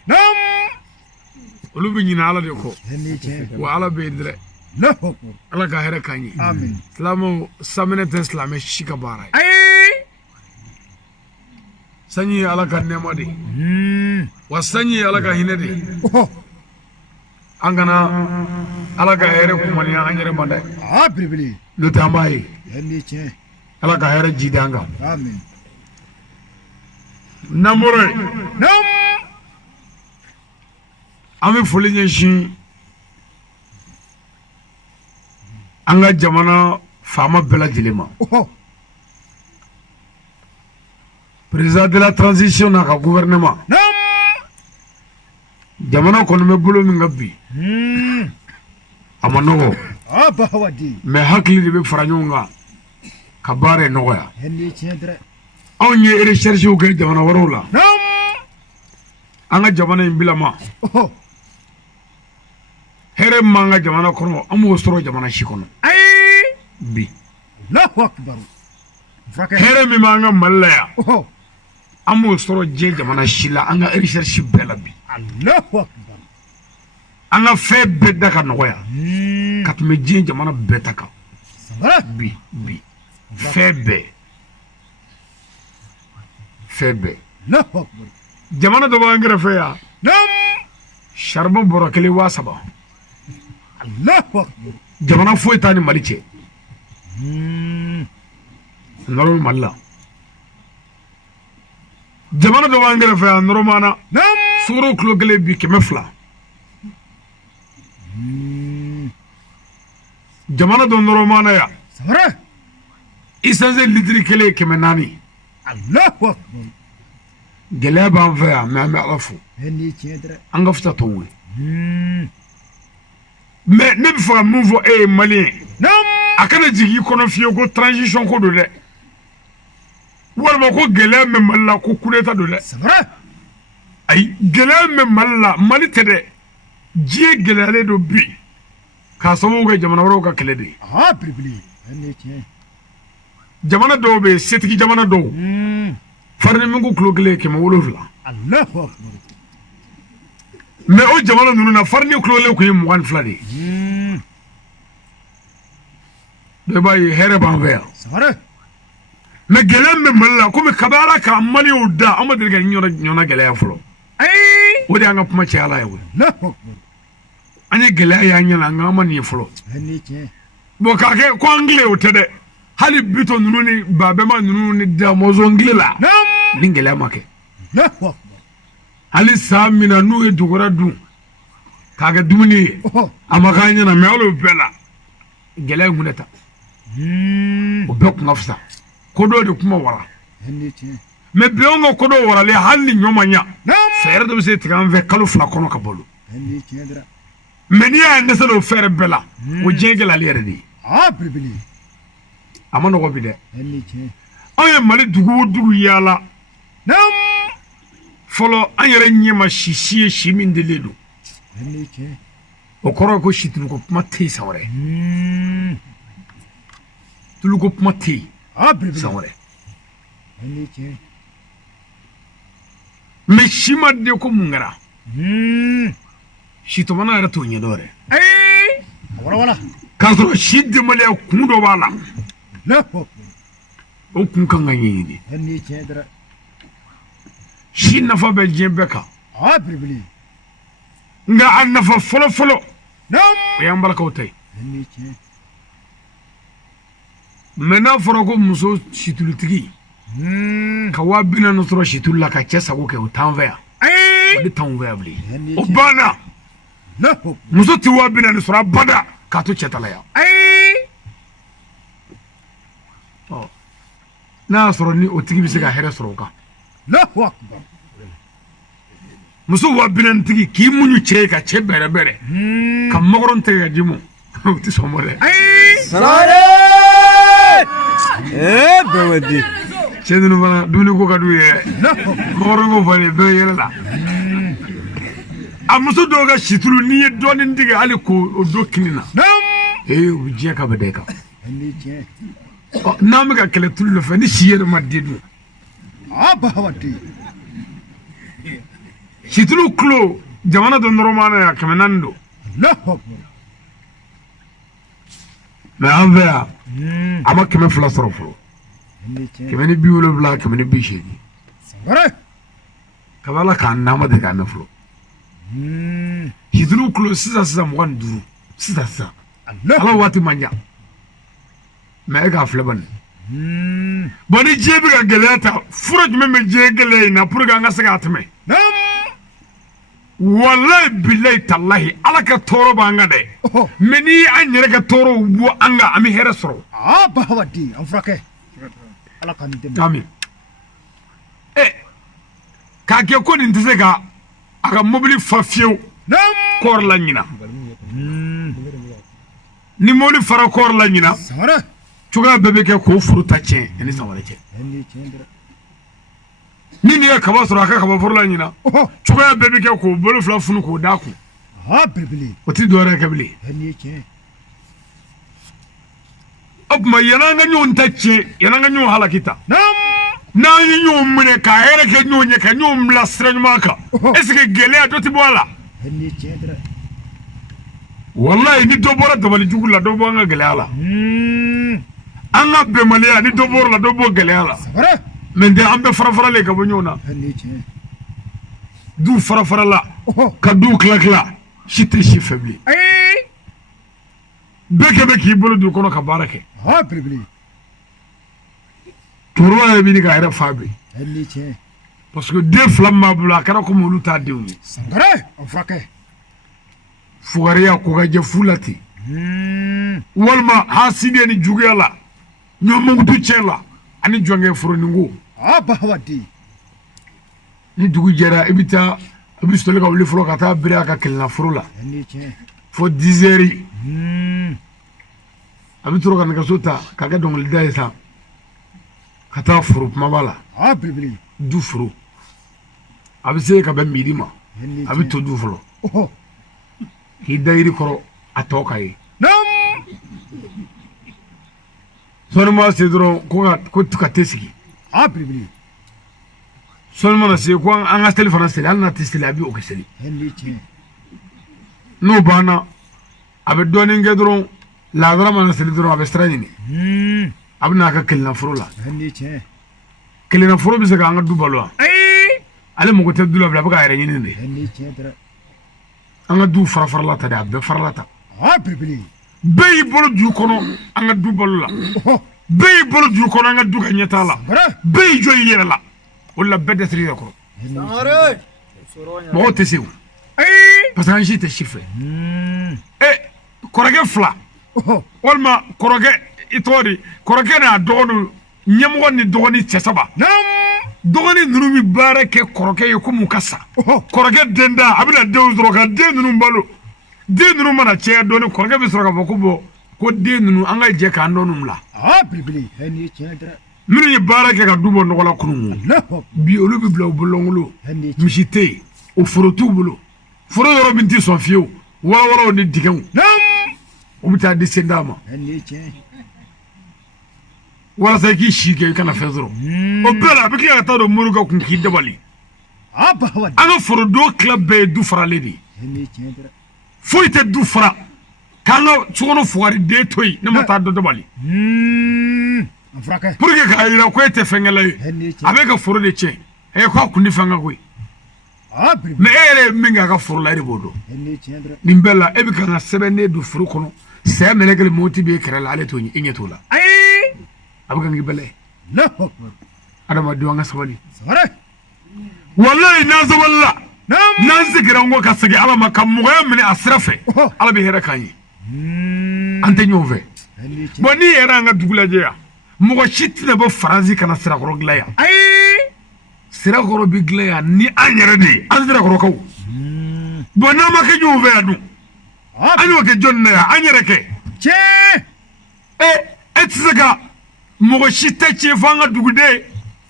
olu bɛ ɲinɛ ala de kɔ Nin ye tiɲɛ ye. wa ala bɛ yen dɛrɛ Allahu akbar. ala ka hɛrɛ k'an ye Amin. silamɛw saminɛ tɛ silamɛ si ka baara ye sanji ye ala ka nɛɛma de ye wa sanji ye ala ka hinɛ de ye Oh, an kana ala ka hɛrɛ kumaniya an yɛrɛ ma dɛ ah, belebele. n'o tɛ an b'a ye Nin ye tiɲɛ ye. ala ka hɛrɛ ji di an kan Amin. n'an bɔra yen an bɛ foli ɲɛsin an ka jamana faama bɛɛ lajɛlen ma Oh, président de la transition n'a ka gouvernement jamana kɔni bɛ bolo min kan bi a ma nɔgɔ ah, Bahawadi. mais hakili de bɛ fara ɲɔgɔn kan ka baara in nɔgɔya Nin ye tiɲɛ dɛrɛ. anw ye recherchew kɛ jamana wɛrɛw la an ka jamana in bilama Oh, hɛrɛ min b'an ka jamana kɔnɔ an b'o sɔrɔ jamana si kɔnɔ bi Allahu akbar. Furakɛ. hɛrɛ min b'an ka mali la yan Oh, an b'o sɔrɔ diɲɛ jamana si la an ka recherche bɛɛ la bi Allahu akbar. an ka fɛn bɛɛ da ka nɔgɔya ka tɛmɛ diɲɛ jamana bɛɛ ta kan Samara. bi fɛn bɛɛ Allahu akbar. jamana dɔ b'an kɛrɛfɛ yan charbon bɔrɔ 1,300 Allahu akbar. jamana foyi t'a ni mali cɛ nɔrɔ Mali la jamana dɔ b'an kɛrɛfɛ yan nɔrɔmana sukaro kilo kelen bi 200 jamana dɔ nɔrɔmana yan Samara. essence litiri kelen 400 Allahu akbar. gɛlɛya b'an fɛ yan mais an bɛ Ala fo Ni tiɲɛ dɛ. an ka fisa tɔw ye mais ne bɛ fɛ ka mun fɔ e ye maliyɛn a kana jigin i kɔnɔ fiyewu ko transition ko don dɛ walima ko gɛlɛya bɛ Mali la ko coup d'état don dɛ Samara. ayi gɛlɛya bɛ Mali la Mali tɛ dɛ diɲɛ gɛlɛyalen don bi k'a sababu kɛ jamana wɛrɛw ka kɛlɛ de ye Ah, belebele. Ni tiɲɛ. jamana dɔw bɛ yen setigi jamana dɔw fariniminku kilo kelen 700 Allahu akbar. mais o jamana ninnu na farini kilo kelen tun ye 22 de ye dɔ b'a ye hɛrɛ b'an fɛ yan Samara. mais gɛlɛya bɛ Mali la komi kabi Ala ka maliyɛnw da an ma deli ka ɲɔgɔnna gɛlɛya fɔlɔ o de y'an ka kuma cayala ye Allahu akbar. an ye gɛlɛya y'an ɲɛna nka an ma nin ye fɔlɔ Ni tiɲɛ. bon k'a kɛ ko an tile o tɛ dɛ hali bito ninnu ni babɛma ninnu ni damɔzɔn tile la ni gɛlɛya ma kɛ Allahu akbar. hali san min na n'u ye dugura dun k'a kɛ dumuni ye a ma k'an ɲɛna mais hali o bɛɛ la gɛlɛya in kun tɛ ta o bɛɛ kun ka fisa ko dɔw de kuma wara Ni tiɲɛ. mais bi anw ka ko dɔw waralen hali ni ɲɔ ma ɲa fɛɛrɛ dɔ bɛ se tigɛ an fɛ kalo 2 kɔnɔ ka balo Ni tiɲɛ dɛ. mais n'i y'a dɛsɛ o fɛɛrɛ bɛɛ la o diɲɛ gɛlɛyali yɛrɛ de ye Ah, belebele. a ma nɔgɔ bi dɛ Ni tiɲɛ. anw ye Mali dugu o dugu yaala fɔlɔ an yɛrɛ ɲɛ ma si ye si min delen don Ni tiɲɛ. o kɔrɔ ye ko situluko kuma tɛ yen san wɛrɛ tuluko kuma tɛ yen Ah, belebele. san wɛrɛ Ni tiɲɛ. mais si ma den ko mun kɛra si tɔmɔnna yɛrɛ t'o ɲɛdɔn yɛrɛ Wala wala. k'a sɔrɔ si denbaliya kun dɔ b'a la Allahu akbar. o kun kan ka ɲɛɲini Ni tiɲɛ dɛ. si nafa bɛ diɲɛ bɛɛ kan Ah, belebele. nka a nafa fɔlɔ-fɔlɔ o y'an balakaw ta ye Ni tiɲɛ. mais n'a fɔra ko muso situlutigi ka 40 sɔrɔ situlu la ka cɛ sago kɛ o t'an fɛ yan o de t'anw fɛ yan bilen o banna Allahu akbar. muso tɛ 40 sɔrɔ abada k'a to cɛ ta la yan n'a y'a sɔrɔ ni o tigi bɛ se ka hɛrɛ sɔrɔ o kan Allahu akbar. muso 40 tigi k'i muɲu cɛ ye ka cɛ bɛrɛ-bɛrɛ ka makɔrɔn tigɛ ka d'i ma o tɛ sɔn o ma dɛ Sanare! Bawadi. cɛ ninnu fana dumuni ko ka d'u ye makɔrɔn ko fɔlen bɛɛ yɛlɛ la a muso dɔw ka situlu n'i ye dɔɔnin tigɛ hali k'o don kini na o bɛ diɲɛ ka bɛ da i kan Ni tiɲɛ. n'an bɛ ka kɛlɛ tulu nɔfɛ ni si yɛrɛ ma den dun Ah, bahawadi. situlu kulo jamana dɔ nɔrɔmana yan 400 don Allahu akbar. mais an fɛ yan a ma 200 sɔrɔ fɔlɔ Ni tiɲɛ. 770 880 Samara. kabi Ala k'an na an ma deli k'a mɛn fɔlɔ situlu kulo sisan 25 sisan Ala waati man jan mais e k'a filɛ bani bon ni diɲɛ bɛ ka gɛlɛya ta fura jumɛn bɛ diɲɛ gɛlɛya in na pour que an ka se k'a tɛmɛ wallahi billahi tallahi Ala ka tɔɔrɔ b'an kan dɛ mais ni an yɛrɛ ka tɔɔrɔw bɔ an kan an bɛ hɛrɛ sɔrɔ Ah, bahawadi. An furakɛ. Ala k'an dɛmɛ. amin k'a kɛ ko nin tɛ se ka a ka mobili fa fiyewu kɔɔri la ɲina ni mobili fara kɔɔri la ɲina Samara. cogoya bɛɛ bɛ kɛ k'o furu ta tiɲɛ yanni san wɛrɛ cɛ Ni tiɲɛ dɛ. ni nin ye kaba sɔrɔ a ka kaba foro la ɲina cogoya bɛɛ bɛ kɛ k'o bolo fila funu k'o d'a kun Ah, belebele. o tɛ dɔwɛrɛ kɛ bilen Ni tiɲɛ. o tuma yan'an ka ɲɔgɔn ta tiɲɛ yan'an ka ɲɔgɔn halaki ta n'an ye ɲɔgɔn minɛ ka hɛrɛ kɛ ɲɔgɔn ɲɛ ka ɲɔgɔn bila sira ɲuman kan est ce que gɛlɛya dɔ tɛ bɔ a la Ni tiɲɛ dɛ. wallahi ni dɔ bɔra dabali jugu la dɔ bɔ an ka gɛlɛya la an ka bɛnbaliya ni dɔ bɔra la dɔ bɔ gɛlɛya la Samara. mais n tɛ an bɛɛ fara-faralen ka bɔ ɲɔgɔn na Ni tiɲɛ. du fara-farala ka du tila-tila si tɛ si fɛ bilen bɛɛ kɛ bɛ k'i bolo du kɔnɔ ka baara kɛ Ah, belebele. toro ye bi ka yɛrɛ fa bi hali tiɲɛ parce que den fila m'a bolo a kɛra comme olu t'a denw ye sangare an furakɛ fugariya ko ka jɛ fu la ten walima hasidiya ni juguya la ɲɔmugutu cɛ la ani jɔnkɛ foroninko bahawadi ni dugu jɛra i bɛ taa i bɛ soli ka wuli fɔlɔ ka taa bere a ka kelenna foro la hali tiɲɛ fo 10 heures a bɛ tora ka nɛgɛso ta k'a kɛ dɔnkilida ye sa ka taa foro kumaba la belebele du foro a bɛ se ka bɛn midi ma hali a bɛ to du fɔlɔ ɔhɔ k'i da yiri kɔrɔ a tɔ ka ye nam sɔɔni ma se dɔrɔn ko ka te sigi belebele sɔɔni mana se ko an ka seli fana seli hali n'a tɛ seli a bɛ o kɛ seli hali tiɲɛ n'o banna a bɛ dɔɔnin kɛ dɔrɔn laadara mana seli dɔrɔn a bɛ sira ɲini a bɛ n'a ka kelenna foro la hali tiɲɛ kelenna foro bɛ se k'an ka du balo wa ale mago tɛ du la bilen a bɛ k'a yɛrɛ ɲini de hali tiɲɛ dɛ an ka du fara farala ta de a bɛɛ farala ta belebele bɛɛ y'i bolo ju kɔnɔ an ka du balo la ɔhɔ bɛɛ y'i bolo ju kɔnɔ an ka du ka ɲɛtaa la sangare bɛɛ y'i jɔ i yɛrɛ la o de la bɛɛ dɛsɛr'i yɛrɛ kɔrɔ mɔgɔw tɛ se o parce que an si tɛ si fɛ kɔrɔkɛ fila ɔhɔ walima kɔrɔkɛ i tɔgɔ di kɔrɔkɛ n'a dɔgɔninw ɲɛmɔgɔ ni dɔgɔnin cɛ saba nam dɔgɔnin ninnu bɛ baara kɛ kɔrɔkɛ ye komi u ka sa ɔhɔ kɔrɔkɛ den da a bɛna denw sɔrɔ ka den ninnu balo den ninnu mana caya dɔɔnin kɔrɔkɛ bɛ sɔrɔ k'a fɔ ko bɔn ko den ninnu an ka jɛ k'an dɔɔninw bila belebele hali tiɲɛ dɛ minnu ye baara kɛ ka du bɔ nɔgɔ la kunun lahu bi olu bɛ bila u bolonkolon hali tiɲɛ misi tɛ yen o foro t'u bolo foro yɔrɔ min tɛ sɔn fiyewu wɔlɔwɔlɔw ni dingɛw nam u bɛ taa di sen d'a ma hali tiɲɛ walasa i k'i si kɛ i kana fɛn sɔrɔ o bɛɛ la a bɛ tila ka taa don mori ka kun k'i dabali bahawadi an ka forodon tila bɛɛ ye du faralen de ye hali tiɲɛ dɛ foyi tɛ du fara k'an ka sokɔnɔ fugariden to yen ne ma taa dɔ dabali an furakɛ pour que k'a jira ko e tɛ fɛnkɛla ye hali a bɛ ka foro de tiɲɛ k'a kun tɛ fɛn ka koyi belebele mɛ e yɛrɛ ye min kɛ a ka foro la e de b'o dɔn hali tiɲɛ dɛ nin bɛɛ la e bɛ ka n ka sɛbɛnden don foro kɔnɔ sɛ mɛlɛkɛli moti b'e kɛrɛ la ale t'o ɲɛ e ɲɛ t'o la a bɛ ka k'i bɛlɛ lahu adamadenw an ka sabali sangare walayi n'an sabali la nam n'an sigira n ko ka segin ala ma ka mɔgɔya minɛ a sira fɛ ala bɛ hɛrɛ k'an ye an tɛ ɲɔgɔn fɛ hali tiɲɛ bɔn n'i yɛrɛ an ka dugu lajɛ yan mɔgɔ si tɛna bɔ faransi ka na sirakɔrɔ dilan yan sirakɔrɔ bɛ dilan yan ni an yɛrɛ de ye an sirakɔrɔkaw bɔn n'an ma kɛ ɲɔgɔn fɛ yan dun an y'o kɛ jɔnni na yan an yɛrɛ kɛ tiɲɛ e tɛ se ka mɔgɔ si tɛ tiɲɛ fɔ an ka duguden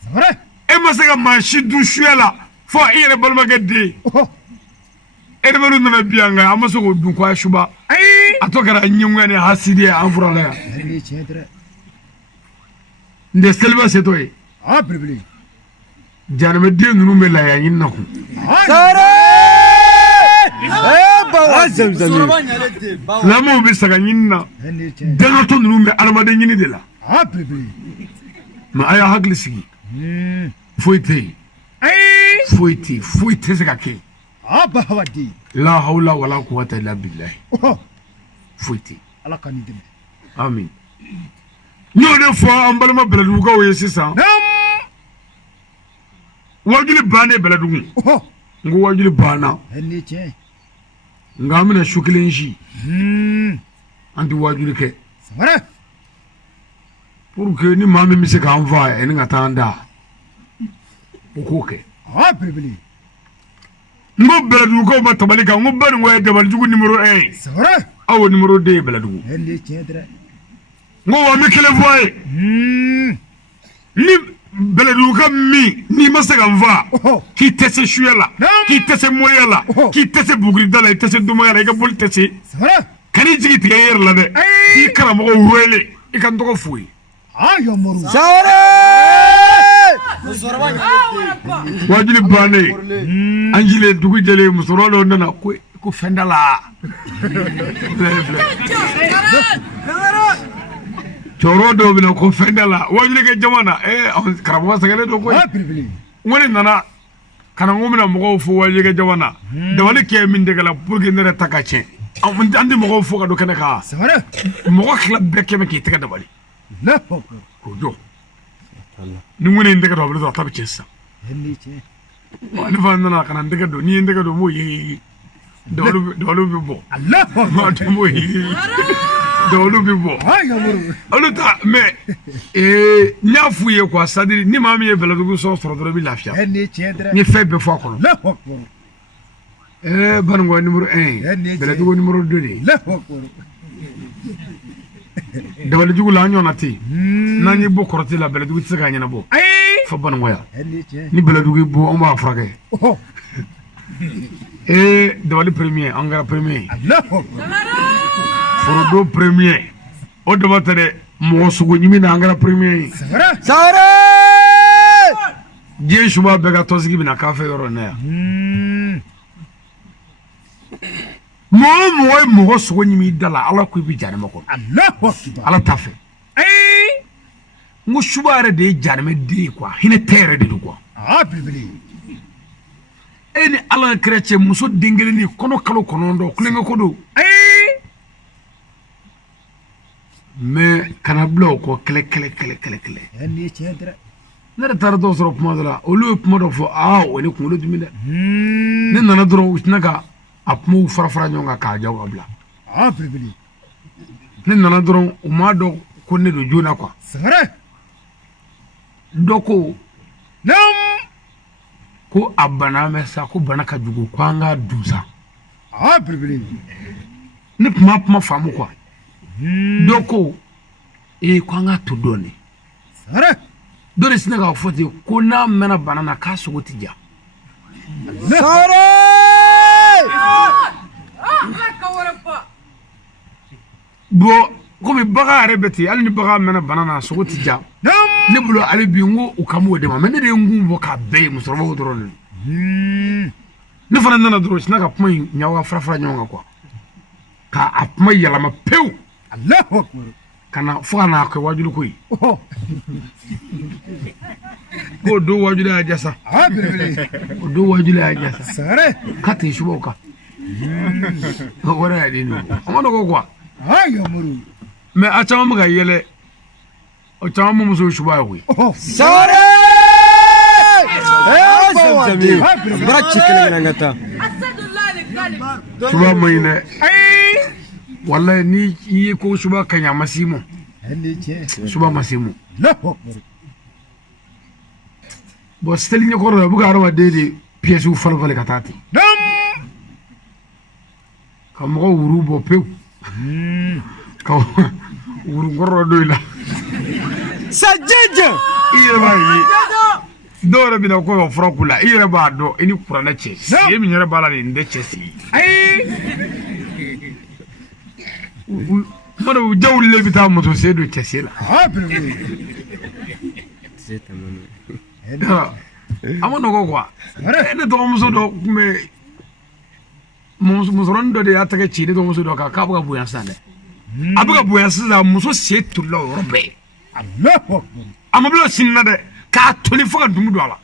sangare e ma se ka maa si dun suya la fɔ i yɛrɛ balimakɛ den ɔhɔ e de bɛ nana bi yan nka an ma se k'o dun ko a suba a tɔ kɛra ɲɛngoya ni hasidiya an fura la yan hali tiɲɛ dɛ n tɛ seliba setɔ ye belebele janɛmɛden ninnu bɛ laya ɲini na kun bawa zamzami silamɛw bɛ saga ɲini na hali tiɲɛ dangatɔ ninnu bɛ adamaden ɲini de la belebele mɛ a y'a hakili sigi foyi tɛ yen foyi tɛ yen foyi tɛ se ka kɛ bahawadi la hawla wala quwwata illa billahi ɔhɔ foyi tɛ yen ala ka nin dɛmɛ amin n y'o de fɔ an balima bɛlɛdugukaw ye sisan nam wajuli bannen bɛlɛdugu ɔhɔ n ko wajuli banna hali tiɲɛ nka an bɛna su kelen si an tɛ wajuli kɛ sangare pour que ni maa min bɛ se k'an fa ani ka taa an da o k'o kɛ belebele n ko bɛlɛdugukaw ma tabali kan n ko banikɔ ye dabalijugu numéro 1 sangare aw numéro 2 ye bɛlɛdugu hali tiɲɛ dɛ n ko wa n bɛ kelen fɔ a ye ni bɛlɛduguka min n'i ma se ka n fa k'i tɛ se suya la k'i tɛ se moriya la k'i tɛ se bugurida la i tɛ se dumaya la i ka boli tɛ se sangare kan'i jigi tigɛ i yɛrɛ la dɛ k'i karamɔgɔ wele i ka n tɔgɔ f'u ye yamoru wajuli bannen an jilen dugu jɛlen musokɔrɔba dɔw nana ko fɛn t'a la cɛkɔrɔba dɔw bɛna ko fɛn t'a la wajulikɛ jama na karamɔgɔ sɛgɛlen don koyi belebele n ko ne nana ka na n ko bɛna mɔgɔw fo wajulikɛ jama na dabali kɛ min dɛgɛ la pour que ne yɛrɛ ta ka tiɲɛ an tɛ mɔgɔw fo ka don kɛnɛ kan sangare mɔgɔ tila bɛɛ kɛmɛ k'i tɛgɛ dabali lahu k'o jɔ ni ngone ndega do bulu tabi cessa henni ce ni fa nana kana ndega do ni ndega do mo yi dolu bi bo Allah ma to mo yi dolu bi bo ha ya muru oluta mais nyafu ye quoi ça dire ni ma mi ye beladugu so soro do bi lafia henni ce dra ni fait be fo ko Allah akbar bango numéro 1 beladugu numéro 2 de Allah akbar beladugu la nyonati nani bo koroti la beladugu tsaka nyana bo ay fa bango ya henni ce ni beladugu bo on va frake oh dawali premier angara premier Allah akbar forodo premier o dabatare mo sugo nyimi na angara premier sara je shuba bega tosigi bina kafe yoro na mo sugo nyimi dala ala ku bi jare mako Allah akbar ala tafe ngo shuba re de jare me de quoi hine tere de quoi ah bibli eni ala chrétien muso dingeli ni kono kalo kono ndo kulenga kodo mais kana blo ko kele henni ce dra nare tar do soro puma dala olu puma do fo woni ko lu duminde ne nana dro usnaga apmu fara nyonga ka jaw abla ah bibli ne nana dro uma do ko ne do jona quoi sara doko nam ko abana mesa ko bana ka jugo kwanga dusa ah bibli ne puma famu quoi doko kwanga to doni sara dole sinaga foti ko na mena banana ka sugo tija sara bo komi baga rebeti ali ni baga mena banana sugo tija ne bulo ali bi ngo ukamu de ma mene de ngumbo ka be musoro dron ne fana nana dro sinaga puma nyawa frafra nyonga kwa ka apuma yala ma pew Allah akbar kana fana ko wajulu koy oh ko do wajulu ajasa ah bibli do wajulu ajasa sara kati shuboka wara dinu amana ko kwa ah ya muru mais a chama mga yele o chama muso shuba wi oh sara zamzami bara chikele ngata shuba mayne ay wallahi ni yi ko shuba kanya masimo henni ce shuba masimo Allah akbar bo steli ni ko ro buga arwa dede pièce u falfale katati nam kam ko wuru bo pew ka wuru ngoro doyla sajeje ire ba yi dore bi na ko frokula ire ba do ini kurana che ye mi nyere bala ni nde che si ay maro jawle bi ta moto sedo che sela ah bibli amano ko kwa sara ne to muso do me muso rondo de atake chi ne to muso do ka buga buya sande abuga buya sanda muso se tulo robe Allah akbar amablo sinna de ka toli foka dumu do ala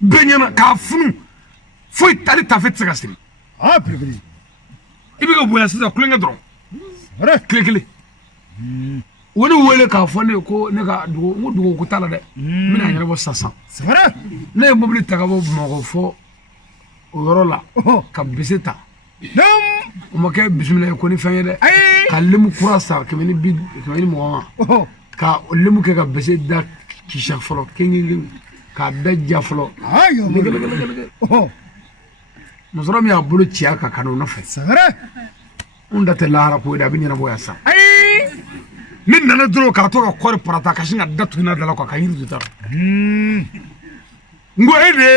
benyana ka funu foi tali tafet sagasri ah bibli ibiga buya sanda kulenga dron sara kle woni wele ka fone ko ne ka dugo ko tala de mina nyere bo sasa sara ne mobili tagabo mo fo o yoro la oh ka bisita nam o ma ke bismillah ko ni fanye de ay ka limu kurasa ke ni bi ke ni mo oh ka limu ke ka bisida ki shak folo kengi ka dajja folo ah ya muru oh musoro mi abulu ciaka kanu na fe sara unda te lara ko da binyana boya sa ay min nana dro ka to ka kor parata ka shinga datu na dala ko ka yirdu ta ngo ede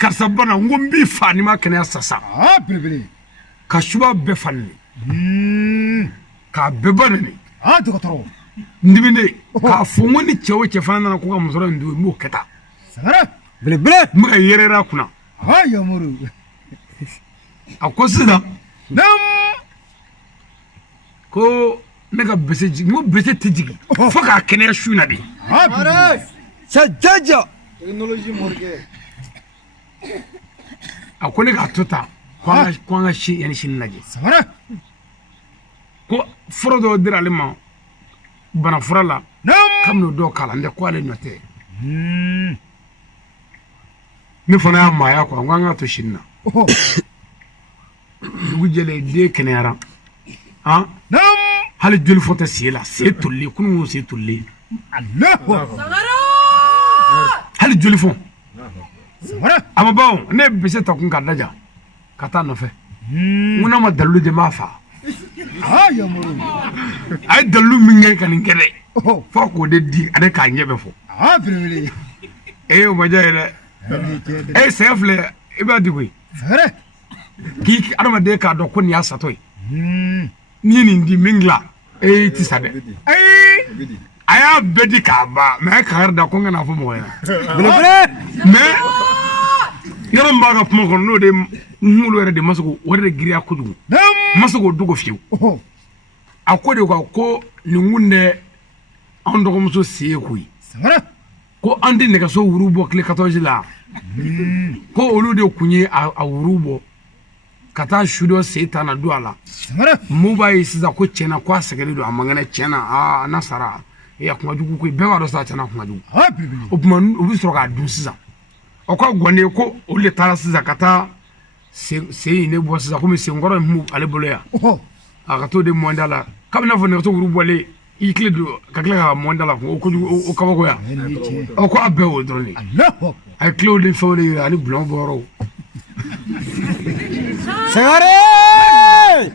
kasabana ngo mbi fani ma kene sasa ah bibli ka shuba be fanni ka be banani ah dokotoro ndibinde ka fongo ni chewo che fana na ko ka musoro ndu mo keta sara ble ble mga yerera kuna ah ya muru akosida nam ko nega beseji mo bese tijigi fo ka kene shuna di ah bibli sajeje technology morgue akone ka tota kwanga shi yani shin naje sara ko furo do dirale ma bana furala nam kam no do kala nde ko ale note ni fana ya maya ko nganga to shinna oh dugu jele de kenera ha nam hal jul fota sila se tulli kunu se tulli Allahu hal jul fo samara ama bawo ne bise ta kun ka daja kata no fe nguna ma dalu de mafa ya muru ay dalu mi ngey kan ngede oh fo ko de di ade ka nyebe fo bili o ma jayele sefle iba digui samara ki adama de ka do kun ya satoy ni ndi mingla ti sade aya bedi ka ba me ka da ko ngana fo mo ya Bele. me yoro mbaga fo ko no de ngulu were de masugo wore giriya kudu nam masugo dugo fiu oh akode ko ni ngunde ando ko muso sie kuyi samara ko andi ne ka so wurubo kle 14 la ko olu de kunye a wurubo kata shudo setana duala samara muba isiza ko chena kwa segere do amangana chena nasara ya kuma jugu ko be wado sa chena kuma jugu bili obuma obi soro ka dun siza okwa gwane ko ole tara siza kata se ne bo siza ko mi se ngoro mu ale bolo ya oh akato de mondala kamna fo ne to wurubo le ikle do kakle ka mondala ko o kabako ya o ko abe o droni Allahu ay claude fawle ani blon boro Sangare.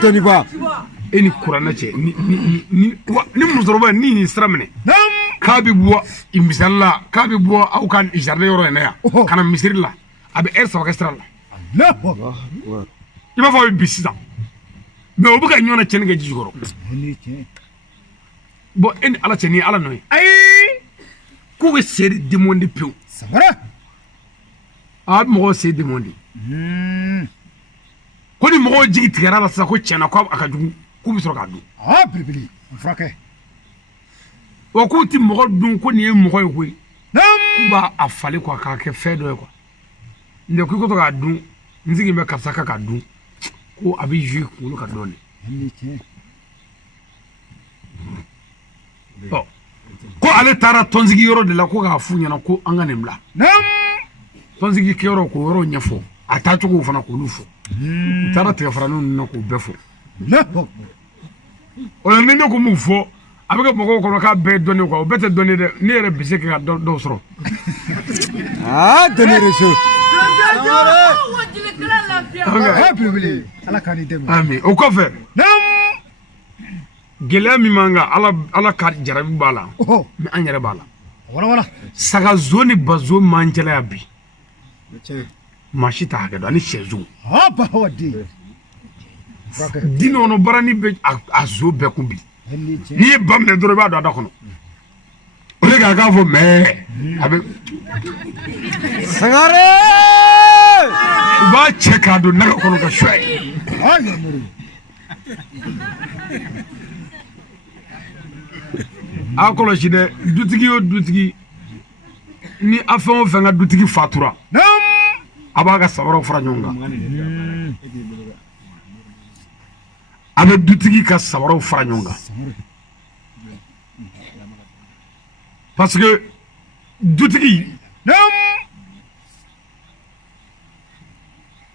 Doni ba. eni kurana che ni musoroba ni stramene nam kabi bo imisalla kabi bo au kan jarde yoro na ya kana misirilla abe ersa orchestral Allahu ima fa bisida me obuga nyona chenga jigoro bo en ala cheni ala noy ko be seri demondi pew samara mo se demondi ko ni mo jigi tigara la sa ko chena ko akajugu ku bi soro ka du bili frake wa ko ti mo dun ko ni mo ko yi nam ba afale ko ka ke fedo ko nde ko to ka dun nzigi me kasaka ka dun ko abi ju ko ka doni ko ale tara tonzigi yoro de la ko ka fu nyana ko angane mla nam tonzigi ke yoro ko yoro nyafo atacho ko fana ko lufo tara te fara no ko befo Allahu o ne ne ko mu fo abega mo ko ka be doni ko bete doni de ne re bise ka do soro Doni reso. bili ala kani dem ami o ko fe nam gele mi manga ala ka jarabi bala oh mi anyere bala wala saga zoni bazo manjela ya bi mashita hage do ani shezu ba wadi frake dino no barani be azo be kumbi ni bamne doro ba do adakono ole ga fo me abe Sangare. ba cheka do naga kono ka shwai ya muru akolo shide dutigi o dutigi ni afon fenga dutigi fatura nam abaga sabaro fara nyonga abe dutigi ka sabaro fara nyonga parce que dutigi nam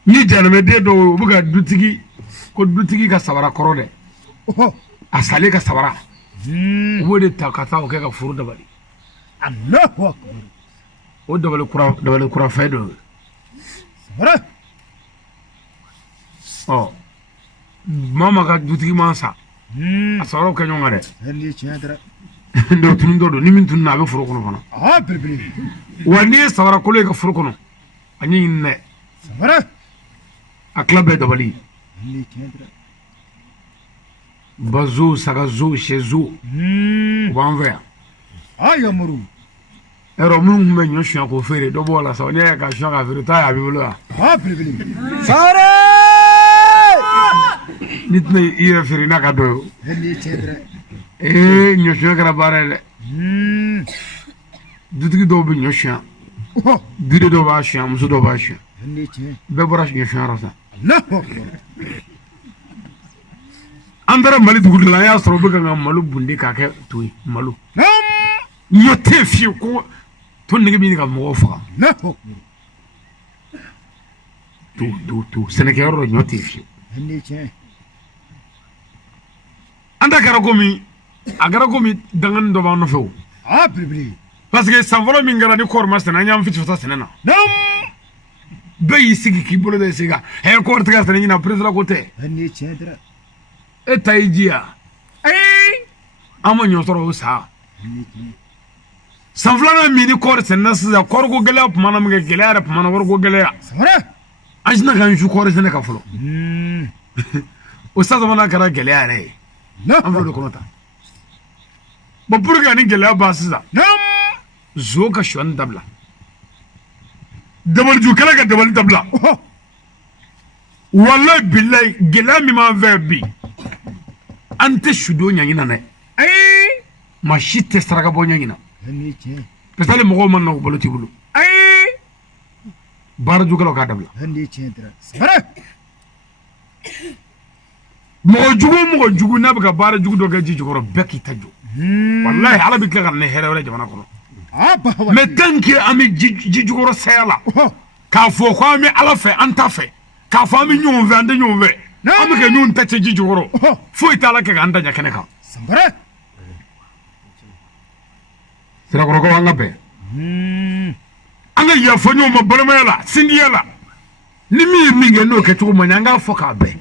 ni janame de do buga dutigi ko dutigi ka sabara korode oh asale ka sabara wo de takata o ka furu dabali Allahu akbar o dabali kura faydo samara mama ka dutigi mansa asaro ka nyonga de chedra ndo tun do ni min tun na be furu kono fana bili wani sabara ko le ka furu kono anyi ne samara akla be dabali chedra bazo sagazo shezo wanvea ya muru ero mun me nyo shwa ko fere do bola so ne ka shwa ka fere ta ya bi bolo bili Sangare. nitne ira fere na ka do chedra nyo shwa ka bare dutigi do bi nyo shwa oh dude do ba shwa muso do ba shwa be bora nyo shwa rasa Allahu akbar andara mali dugu la ya sɔrɔ bɛ ka malu bunde k'a kɛ to ye malu ɲɔ tɛ fiye ko to nege bɛ ka mɔgɔw faga to sɛnɛkɛyɔrɔ ɲɔ tɛ fiye an ta kɛra komi a kɛra komi dangani dɔ b'an nɔfɛ o parce que san fɔlɔ min kɛra ni kɔɔri ma sɛnɛ an y'an fiti fata sɛnɛ na bɛɛ y'i sigi k'i bolo da i sen kan kɔɔri tɛ ka sɛnɛ ɲina président ko tɛ e ta y'i ji yan an ma ɲɔ sɔrɔ o sa san filanan min ni kɔɔri sɛnɛna sisan kɔɔriko gɛlɛya tuma na min kɛ gɛlɛya yɛrɛ tuma na wariko gɛlɛya an sina ka nsu kɔɔri sɛnɛ ka fɔlɔ o san sabanan kɛra gɛlɛya yɛrɛ ye an filɛ o de kɔnɔ tan bon pour que ni gɛlɛya ban sisan zo ka sɔnni dabila dabaliju kɛlɛ ka dabali dabila wallahi billahi gɛlɛya min b'an fɛ bi an tɛ sudon ɲaŋina dɛ maa si tɛ saraka bɔ ɲaŋina parce que hali mɔgɔw ma nɔgɔ balo t'i bolo baarajukɛlaw k'a dabila mɔgɔ jugu n'a bɛ ka baara jugu dɔ kɛ ji jukɔrɔ bɛɛ k'i ta jɔ wallahi ala bɛ tila ka ne hɛrɛ wɛrɛ jamana kɔnɔ mais tant que an bɛ ji jukɔrɔ saya la k'a fɔ ko an bɛ ala fɛ an ta fɛ k'a fɔ an bɛ ɲɔgɔn fɛ an tɛ ɲɔgɔn fɛ an bɛ kɛ ɲɔgɔn ta cɛ ji jukɔrɔ foyi t'a la kɛ k'an daɲa kɛnɛ kan sirakɔrɔkaw an ka bɛn an ka yafa ɲɔgɔn ma balimaya la sindiya la ni min ye min kɛ n'o kɛ cogo man ɲɛ an k'a fɔ k'a bɛn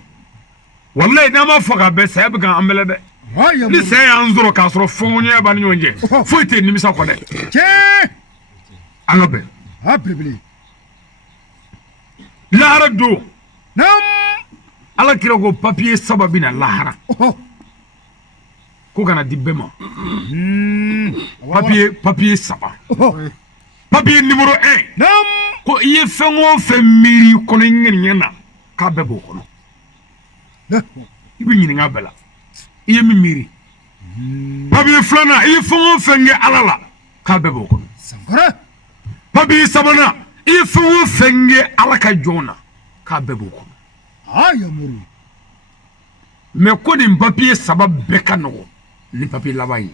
wallahi n'an m'a fɔ k'a bɛn saya bɛ k'an bɛlɛ dɛ ni saya y'an sɔrɔ k'a sɔrɔ fɔnkɔɲɔgɔnya b'an ni ɲɔgɔn cɛ foyi tɛ nimisa kɔ dɛ an ka bɛn lahara don ala kira ko papiye saba bɛ na lahara ko kana di bɛɛ ma papiye saba papiye numéro 1 ko i ye fɛn o fɛn miiri kɔnɔ i ŋaniya na k'a bɛɛ b'o kɔnɔ i bɛ ɲininka bɛɛ la i ye min miiri papiye 2nan i ye fɛn o fɛn kɛ ala la k'a bɛɛ b'o kɔnɔ papiye 3nan i ye fɛn o fɛn kɛ ala ka jɔn na k'a bɛɛ b'o kɔnɔ mais ko nin papiye saba bɛɛ ka nɔgɔn ni papiye laban ye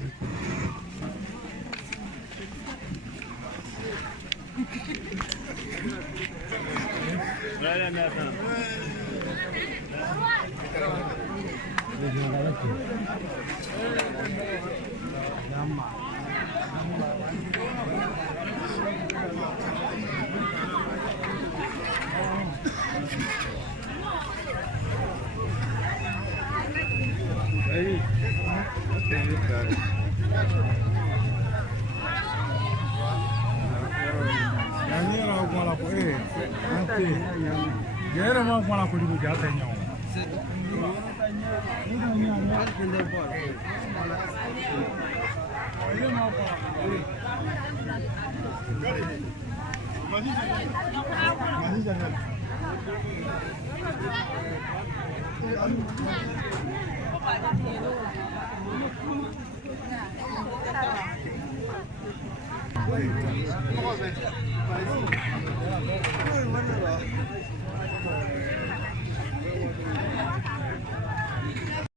Thank you.